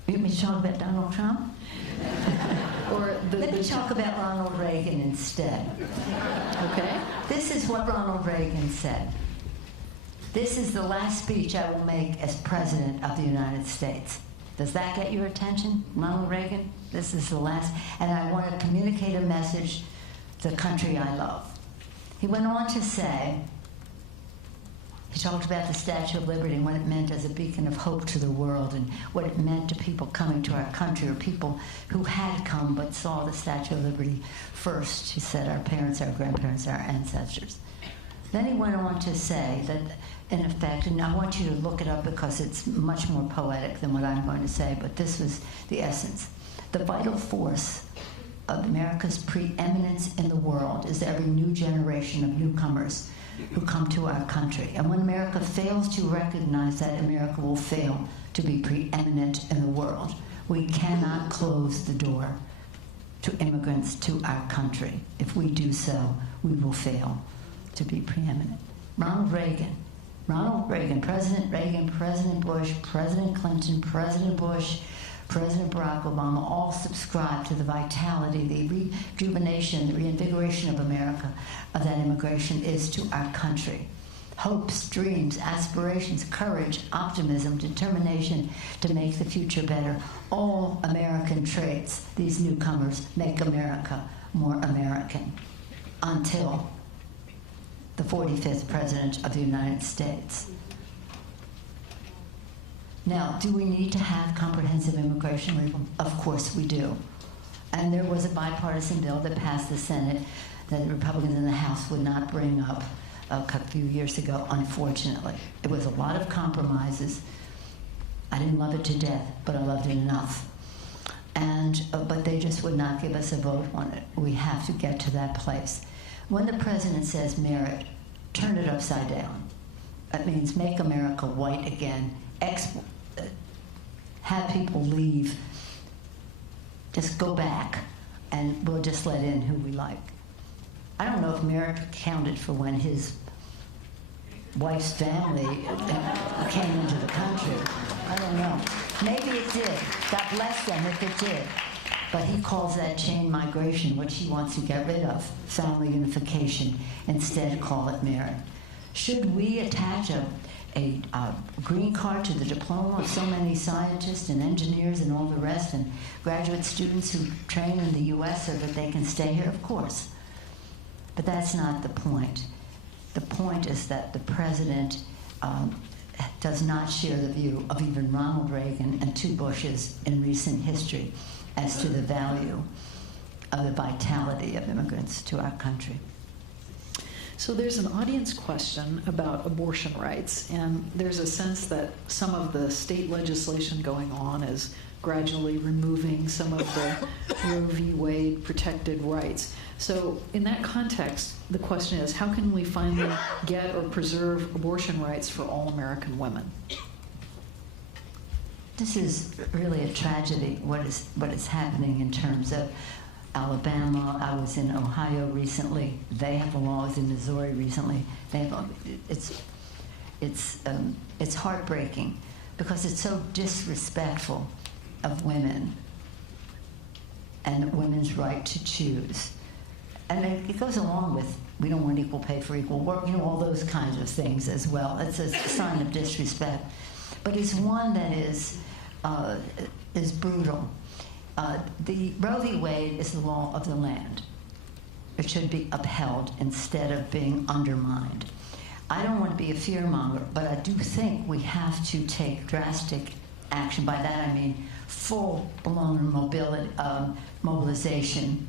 You want me to talk about Donald Trump? Let me talk about Ronald Reagan instead. Okay. This is what Ronald Reagan said. This is the last speech I will make as President of the United States. Does that get your attention, Ronald Reagan? This is the last, and I want to communicate a message to the country I love. He went on to say, He talked about the Statue of Liberty and what it meant as a beacon of hope to the world, and what it meant to people coming to our country, or people who had come but saw the Statue of Liberty first. He said our parents, our grandparents, our ancestors. Then he went on to say that, in effect, and I want you to look it up because it's much more poetic than what I'm going to say, but this was the essence. The vital force of America's preeminence in the world is every new generation of newcomers who come to our country. And when America fails to recognize that, America will fail to be preeminent in the world. We cannot close the door to immigrants to our country. If we do so, we will fail to be preeminent. Ronald Reagan, President Reagan, President Bush, President Clinton, President Bush, President Barack Obama all subscribe to the vitality, the rejuvenation, the reinvigoration of America, of that immigration is to our country. Hopes, dreams, aspirations, courage, optimism, determination to make the future better. All American traits, these newcomers, make America more American until the 45th President of the United States. Now, do we need to have comprehensive immigration reform? Of course we do. And there was a bipartisan bill that passed the Senate that the Republicans in the House would not bring up a few years ago, unfortunately. It was a lot of compromises. I didn't love it to death, but I loved it enough. And but they just would not give us a vote on it. We have to get to that place. When the president says merit, turn it upside down. That means make America white again. Have people leave. Just go back, and we'll just let in who we like. I don't know if merit counted for when his wife's family came into the country. I don't know. Maybe it did. God bless them if it did. But he calls that chain migration, which he wants to get rid of, family unification, instead call it merit. Should we attach a green card to the diploma of so many scientists and engineers and all the rest, and graduate students who train in the U.S. so that they can stay here? Of course. But that's not the point. The point is that the president does not share the view of even Ronald Reagan and two Bushes in recent history as to the value of the vitality of immigrants to our country. So there's an audience question about abortion rights, and there's a sense that some of the state legislation going on is gradually removing some of the Roe v. Wade protected rights. So in that context, the question is, how can we finally get or preserve abortion rights for all American women? This is really a tragedy, what is happening in terms of Alabama. I was in Ohio recently. They have a law. I was in Missouri recently. They have it's heartbreaking because it's so disrespectful of women and women's right to choose. And it goes along with, we don't want equal pay for equal work, all those kinds of things as well. It's a sign of disrespect. But it's one that is brutal. The Roe v. Wade is the law of the land. It should be upheld instead of being undermined. I don't want to be a fearmonger, but I do think we have to take drastic action. By that I mean full-blown mobilization.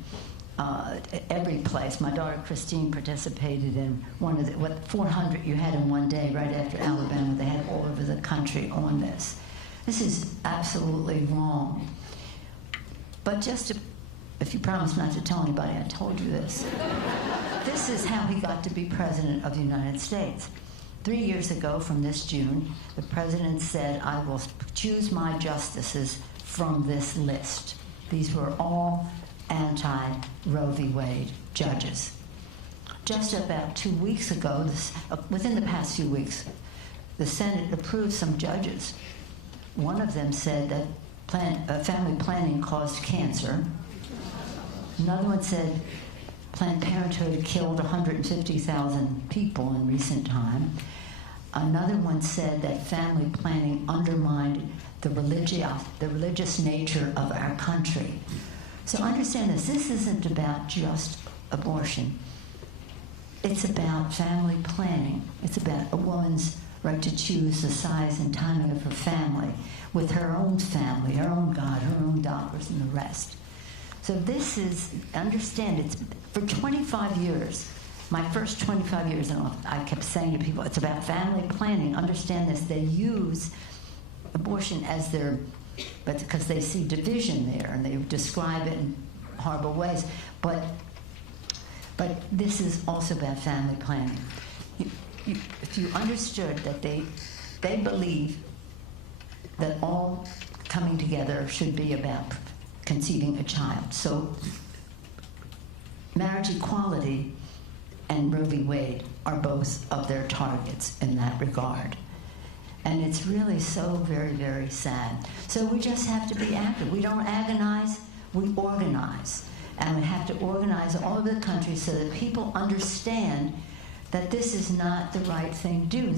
Every place. My daughter Christine participated in one of the 400 you had in one day right after Alabama. They had all over the country on this. This is absolutely wrong. But if you promise not to tell anybody, I told you this. This is how he got to be president of the United States. 3 years ago from this June, the president said, I will choose my justices from this list. These were all anti-Roe v. Wade judges. Just about 2 weeks ago, within the past few weeks, the Senate approved some judges. One of them said that family planning caused cancer. Another one said Planned Parenthood killed 150,000 people in recent time. Another one said that family planning undermined the religious nature of our country. So understand this. This isn't about just abortion. it's about family planning. It's about a woman's right to choose the size and timing of her family with her own family, her own God, her own doctors, and the rest. So this is, understand, it's for 25 years, my first 25 years, and I kept saying to people, it's about family planning. Understand this, they use abortion as their, but because they see division there, and they describe it in horrible ways. But this is also about family planning. If you understood that they believe that all coming together should be about conceiving a child. So marriage equality and Roe v. Wade are both of their targets in that regard. And it's really so very, very sad. So we just have to be active. We don't agonize, we organize. And we have to organize all over the country so that people understand that this is not the right thing to do.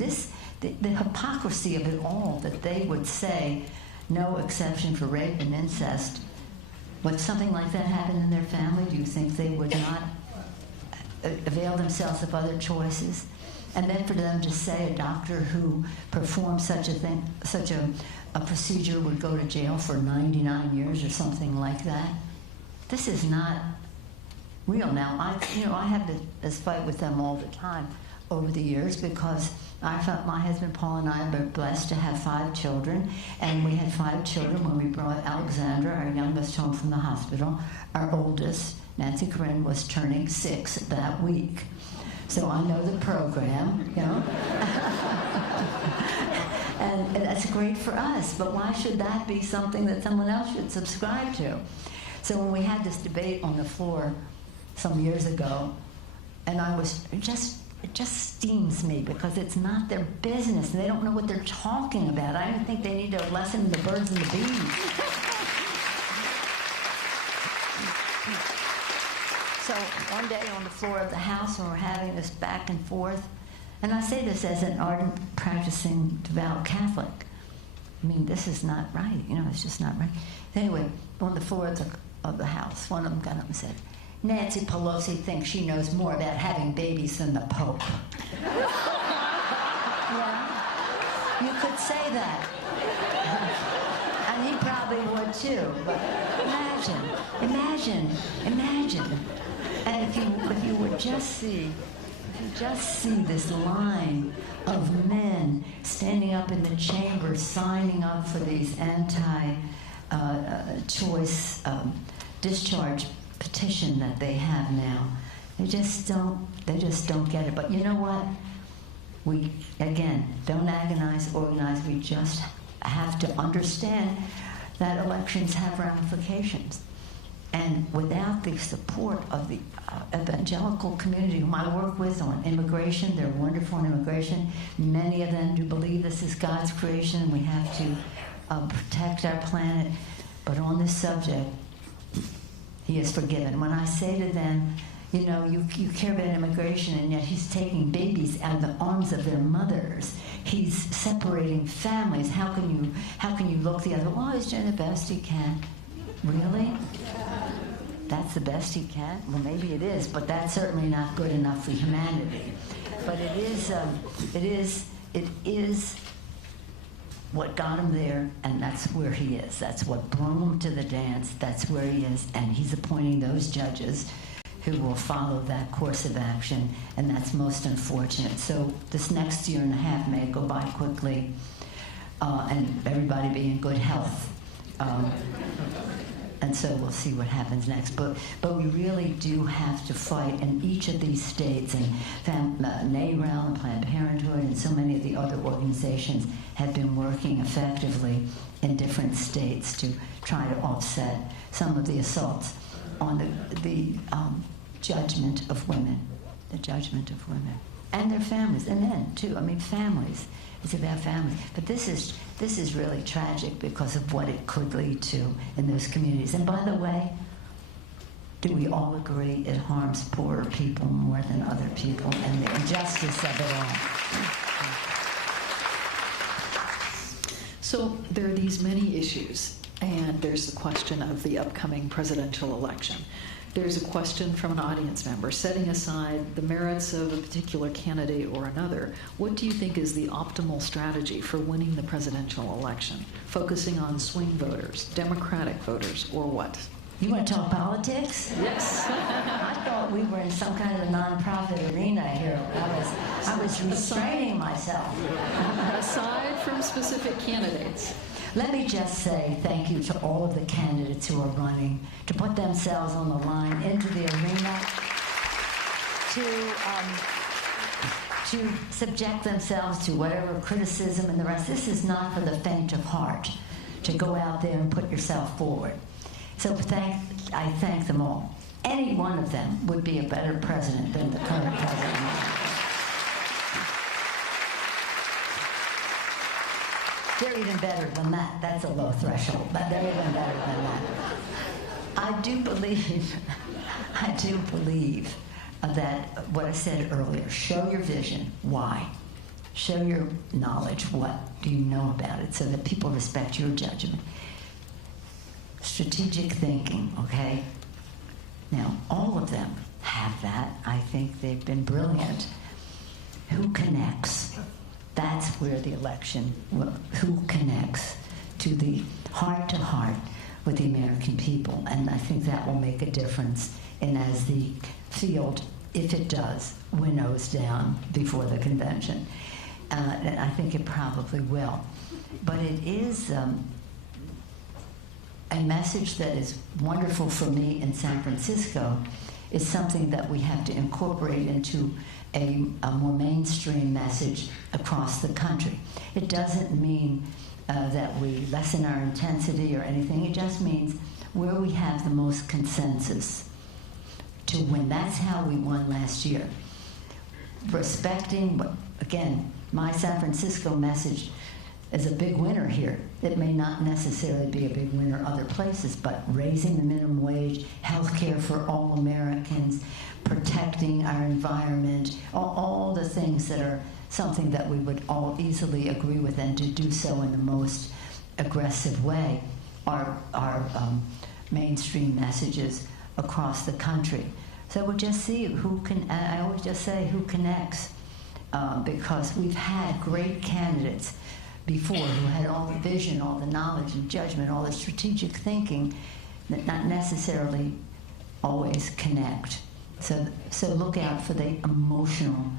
The hypocrisy of it all, that they would say no exception for rape and incest. Would something like that happen in their family? Do you think they would not avail themselves of other choices? And then for them to say a doctor who performed such a thing, such a procedure would go to jail for 99 years or something like that. This is not real. Now, I have this fight with them all the time over the years because I felt my husband Paul and I were blessed to have 5 children, and we had 5 children when we brought Alexandra, our youngest, home from the hospital. Our oldest, Nancy Corinne, was turning 6 that week. So I know the program, you know. And that's great for us, but why should that be something that someone else should subscribe to? So when we had this debate on the floor some years ago, and it just steams me because it's not their business. They don't know what they're talking about. I don't think they need to lessen the birds and the bees. So one day on the floor of the House, when we're having this back and forth, and I say this as an ardent, practicing, devout Catholic. I mean, this is not right. It's just not right. Anyway, on the floor of the House, one of them got up and said, Nancy Pelosi thinks she knows more about having babies than the Pope. Yeah, you could say that. And he probably would too, but imagine. And if you would just see this line of men standing up in the chamber, signing up for these anti-choice discharge petition that they have now, they just don't get it. But you know what? We again don't agonize, organize. We just have to understand that elections have ramifications, and without the support of the evangelical community whom I work with on immigration, they're wonderful on immigration. Many of them do believe this is God's creation and we have to protect our planet. But on this subject, He is forgiven. When I say to them, you care about immigration, and yet He's taking babies out of the arms of their mothers. He's separating families. How can you look the other way? Oh, He's doing the best He can. Really? That's the best He can? Well, maybe it is, but that's certainly not good enough for humanity. But it is what got Him there, and that's where He is. That's what brought Him to the dance. That's where He is, and He's appointing those judges who will follow that course of action, and that's most unfortunate. So this next year and a half may go by quickly, and everybody be in good health. And so we'll see what happens next. But we really do have to fight in each of these states, and NARAL and Planned Parenthood and so many of the other organizations have been working effectively in different states to try to offset some of the assaults on the judgment of women, and their families, and men too. I mean, families. It's about families. But this is really tragic because of what it could lead to in those communities. And by the way, do we all agree it harms poorer people more than other people, and the injustice of it all? So there are these many issues, and there's the question of the upcoming presidential election. there's a question from an audience member. Setting aside the merits of a particular candidate or another, what do you think is the optimal strategy for winning the presidential election? Focusing on swing voters, Democratic voters, or what? You want to talk politics? Yes. I thought we were in some kind of nonprofit arena here. I was restraining myself. Aside from specific candidates. Let me just say thank you to all of the candidates who are running to put themselves on the line into the arena, to subject themselves to whatever criticism and the rest. This is not for the faint of heart, to go out there and put yourself forward. So I thank them all. Any one of them would be a better president than the current president. They're even better than that. That's a low threshold, but they're even better than that. I do believe that what I said earlier, show your vision, why? Show your knowledge, what do you know about it, so that people respect your judgment. Strategic thinking, okay? Now, all of them have that. I think they've been brilliant. Who connects? That's where the election, who connects to the heart-to-heart with the American people. And I think that will make a difference in as the field, if it does, winnows down before the convention. And I think it probably will. But it is a message that is wonderful for me in San Francisco, is something that we have to incorporate into a more mainstream message across the country. It doesn't mean that we lessen our intensity or anything. It just means where we have the most consensus to win. That's how we won last year. Respecting, again, my San Francisco message is a big winner here. It may not necessarily be a big winner other places, but raising the minimum wage, health care for all Americans, protecting our environment, all the things that are something that we would all easily agree with, and to do so in the most aggressive way are mainstream messages across the country. So we'll just see who can, I always just say who connects, because we've had great candidates before who had all the vision, all the knowledge and judgment, all the strategic thinking that not necessarily always connect. So look out for the emotional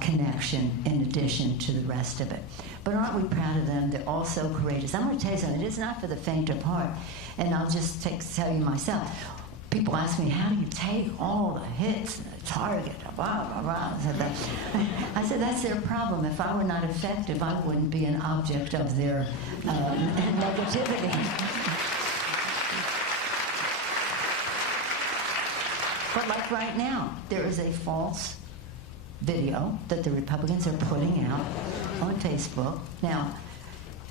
connection in addition to the rest of it. But aren't we proud of them? They're all so courageous. I'm going to tell you something. It is not for the faint of heart. And I'll just tell you myself. People ask me, how do you take all the hits, the target, blah, blah, blah. I said, that's their problem. If I were not effective, I wouldn't be an object of their negativity. But like right now, there is a false video that the Republicans are putting out on Facebook. Now,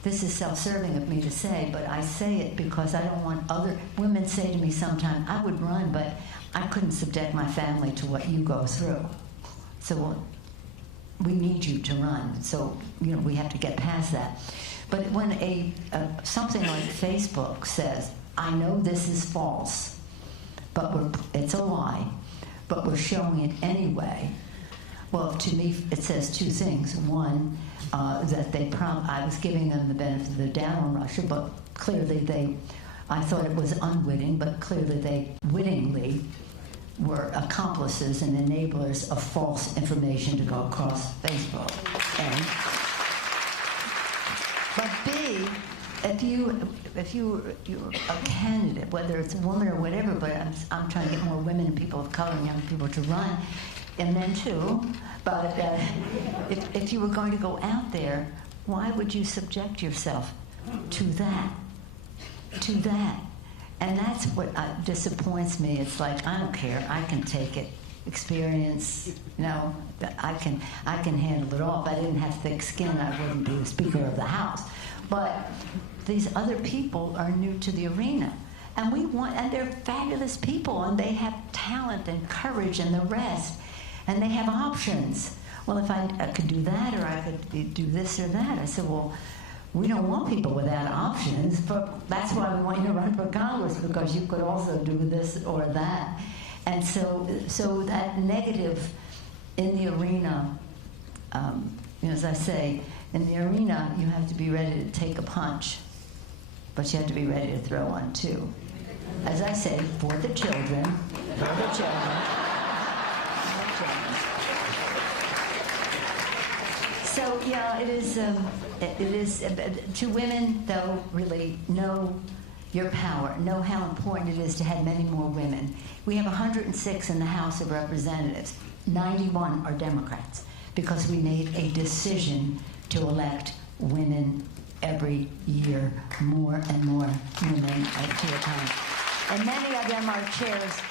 this is self-serving of me to say, but I say it because I don't want other women say to me sometimes, I would run, but I couldn't subject my family to what you go through. So we need you to run. So, we have to get past that. But when something like Facebook says, I know this is false, but it's a lie, but we're showing it anyway. Well, to me, it says two things. One, that I was giving them the benefit of the doubt on Russia, but clearly I thought it was unwitting, but clearly they wittingly were accomplices and enablers of false information to go across Facebook. But B, if you're a candidate, whether it's a woman or whatever, but I'm trying to get more women and people of color and young people to run, and men too, but if you were going to go out there, why would you subject yourself to that? And that's what disappoints me. It's like, I don't care, I can take it. Experience, I can handle it all. If I didn't have thick skin, I wouldn't be the Speaker of the House. But these other people are new to the arena. And they're fabulous people, and they have talent and courage and the rest. And they have options. Well, if I could do that, or I could do this or that. I said, well, we don't want people without options. That's why we want you to run for Congress, because you could also do this or that. And so that negative in the arena, as I say, in the arena, you have to be ready to take a punch, but you have to be ready to throw one too. As I say, for the children, for the children. So yeah, it is to women, though, really know your power, know how important it is to have many more women. We have 106 in the House of Representatives. 91 are Democrats, because we made a decision to elect women every year, more and more women to a time. And many of them are chairs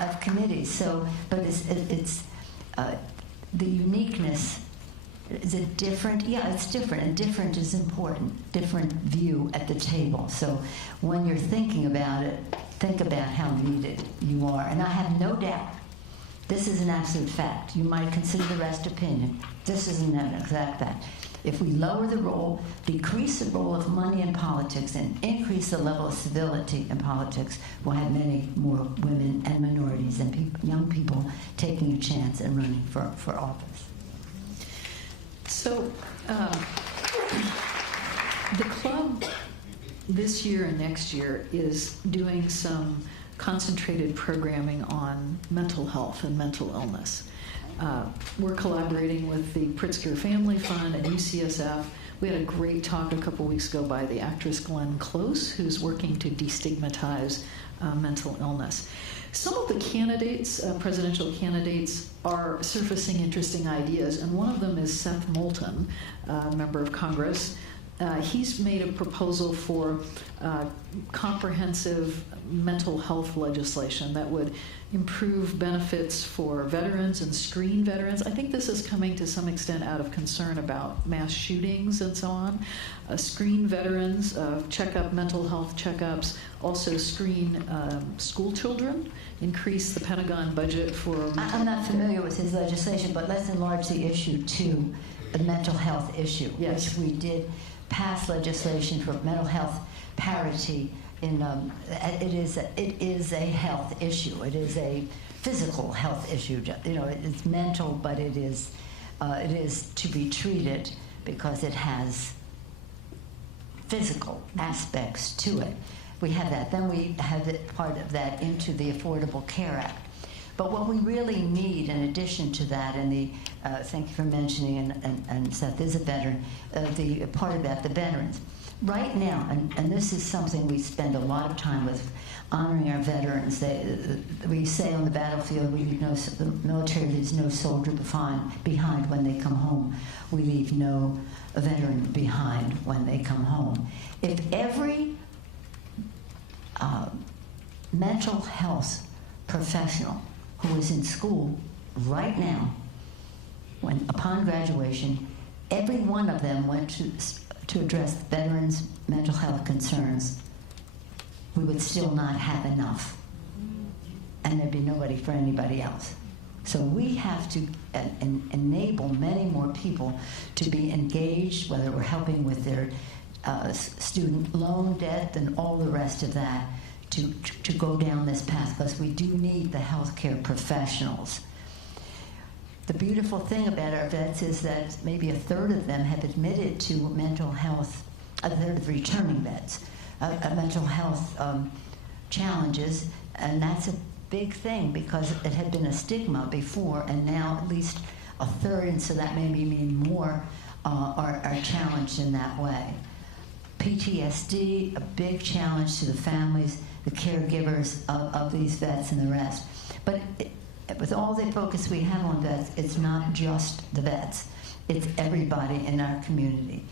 of committees. So, but it's the uniqueness. Is it different? Yeah, it's different, and different is important. Different view at the table. So when you're thinking about it, think about how needed you are. And I have no doubt, this is an absolute fact. You might consider the rest opinion. This is an exact fact. If we lower the role, decrease the role of money in politics, and increase the level of civility in politics, we'll have many more women and minorities and young people taking a chance and running for office. So, the club this year and next year is doing some concentrated programming on mental health and mental illness. We're collaborating with the Pritzker Family Fund and UCSF. We had a great talk a couple weeks ago by the actress Glenn Close, who's working to destigmatize mental illness. Some of the candidates, presidential candidates, are surfacing interesting ideas, and one of them is Seth Moulton, a member of Congress. He's made a proposal for comprehensive mental health legislation that would improve benefits for veterans and screen veterans. I think this is coming to some extent out of concern about mass shootings and so on. Screen veterans, mental health checkups, also screen school children, increase the Pentagon budget for... I'm not familiar with his legislation, but let's enlarge the issue to the mental health issue, yes, which we did pass legislation for mental health parity. It is a health issue. It is a physical health issue. It's mental, but it is to be treated because it has physical aspects to it. We have that. Then we have part of that into the Affordable Care Act. But what we really need, in addition to that, and thank you for mentioning, and Seth is a veteran, the part about the veterans. Right now, and this is something we spend a lot of time with, honoring our veterans. We say on the battlefield, the military leaves no soldier behind when they come home. We leave no veteran behind when they come home. If every mental health professional who is in school right now, upon graduation, every one of them went to address veterans' mental health concerns, we would still not have enough. And there'd be nobody for anybody else. So we have to enable many more people to be engaged, whether we're helping with their student loan debt and all the rest of that, to go down this path, because we do need the healthcare professionals. The beautiful thing about our vets is that maybe a third of them have admitted to mental health, a third of returning vets, mental health challenges, and that's a big thing because it had been a stigma before, and now at least a third, and so that maybe mean more are challenged in that way. PTSD, a big challenge to the families, the caregivers of these vets and the rest. But with all the focus we have on vets, it's not just the vets. It's everybody in our community.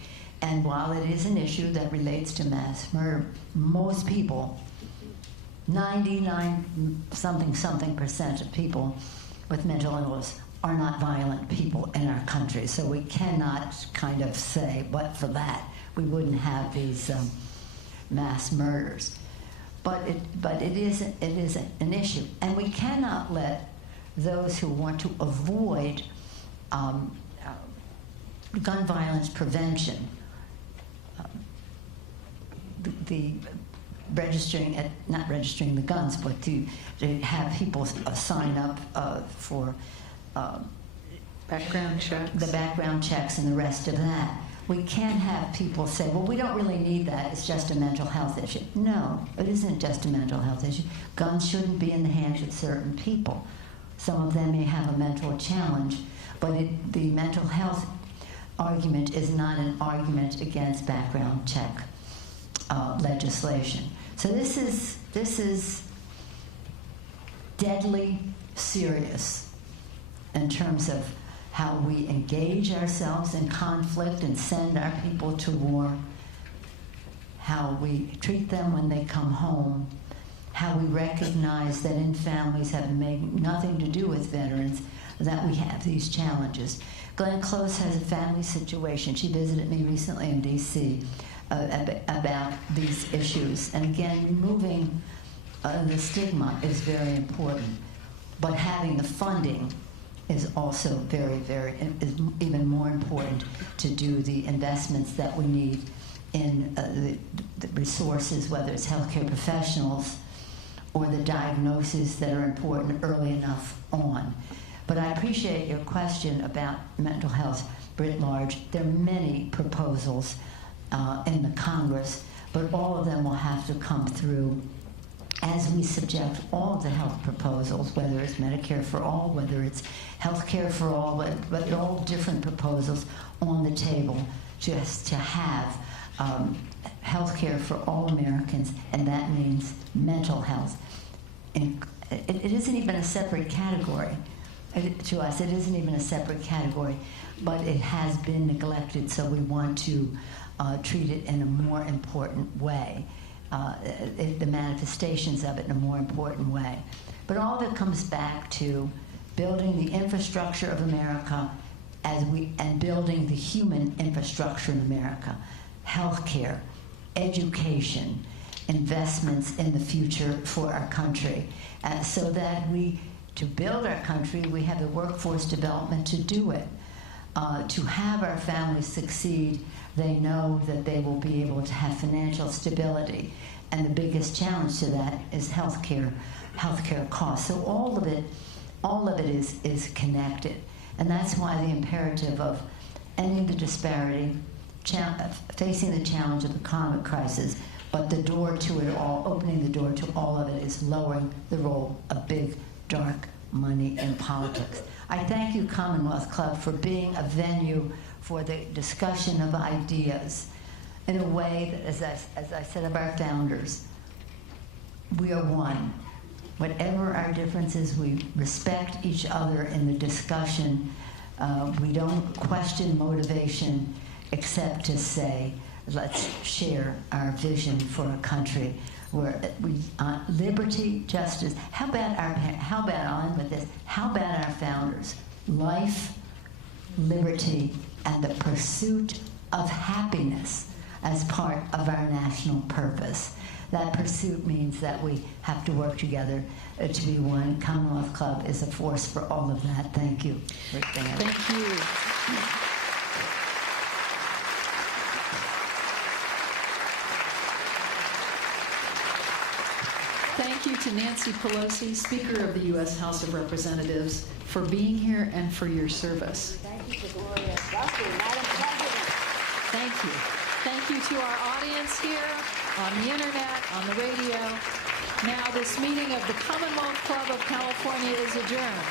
And while it is an issue that relates to mass murder, most people, 99% of people with mental illness are not violent people in our country. So we cannot kind of say, but for that, we wouldn't have these mass murders. But it is an issue. And we cannot let those who want to avoid gun violence prevention the registering, not registering the guns, but to have people sign up for Background checks. the background checks and the rest of that. We can't have people say, well, we don't really need that, it's just a mental health issue. No, it isn't just a mental health issue. Guns shouldn't be in the hands of certain people. Some of them may have a mental challenge, but the mental health argument is not an argument against background check legislation. So this is deadly serious in terms of how we engage ourselves in conflict and send our people to war, how we treat them when they come home, how we recognize that in families have nothing to do with veterans, that we have these challenges. Glenn Close has a family situation. She visited me recently in D.C. About these issues. And again, removing the stigma is very important. But having the funding is also is even more important to do the investments that we need in the resources, whether it's healthcare professionals or the diagnoses that are important early enough on. But I appreciate your question about mental health writ large. There are many proposals in the Congress, but all of them will have to come through as we subject all of the health proposals, whether it's Medicare for all, whether it's health care for all, but all different proposals on the table just to have health care for all Americans, and that means mental health. And it isn't even a separate category. To us, it isn't even a separate category, but it has been neglected, so we want to treat it in a more important way, the manifestations of it in a more important way. But all of it comes back to building the infrastructure of America and building the human infrastructure in America, healthcare, education, investments in the future for our country, so that to build our country, we have the workforce development to do it. To have our families succeed, they know that they will be able to have financial stability. And the biggest challenge to that is healthcare costs. So all of it is connected. And that's why the imperative of ending the disparity, facing the challenge of the climate crisis, but the door to it all, opening the door to all of it, is lowering the role of big, dark money in politics. I thank you, Commonwealth Club, for being a venue for the discussion of ideas in a way that, as I said of our founders, we are one. Whatever our differences, we respect each other in the discussion. We don't question motivation except to say, let's share our vision for a country where liberty, justice. How about on with this? How about our founders? Life, liberty, and the pursuit of happiness as part of our national purpose. That pursuit means that we have to work together to be one. Commonwealth Club is a force for all of that. Thank you. Thank you. Thank you to Nancy Pelosi, Speaker of the U.S. House of Representatives, for being here and for your service. Thank you to Gloria Duffy, Madam President. Thank you. Thank you to our audience here, on the internet, on the radio. Now this meeting of the Commonwealth Club of California is adjourned.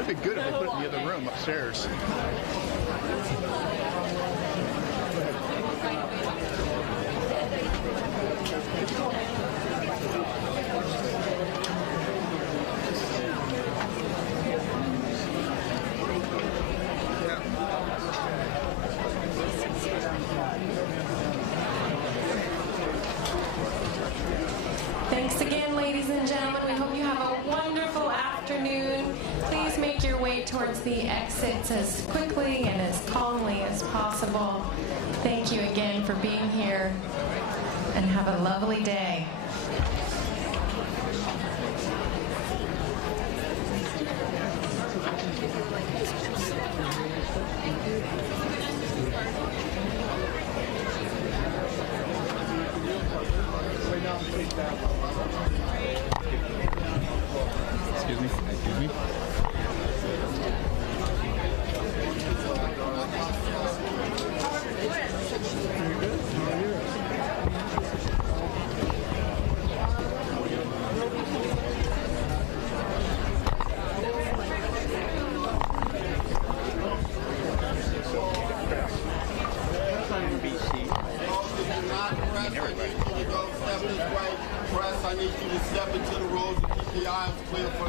It'd be good if they put it in the other room upstairs. and gentlemen, we hope you have a wonderful afternoon. Please make your way towards the exits as quickly and as calmly as possible. Thank you again for being here, and have a lovely day. Excuse me. Excuse me. I need you to step into the road and keep the aisles clear for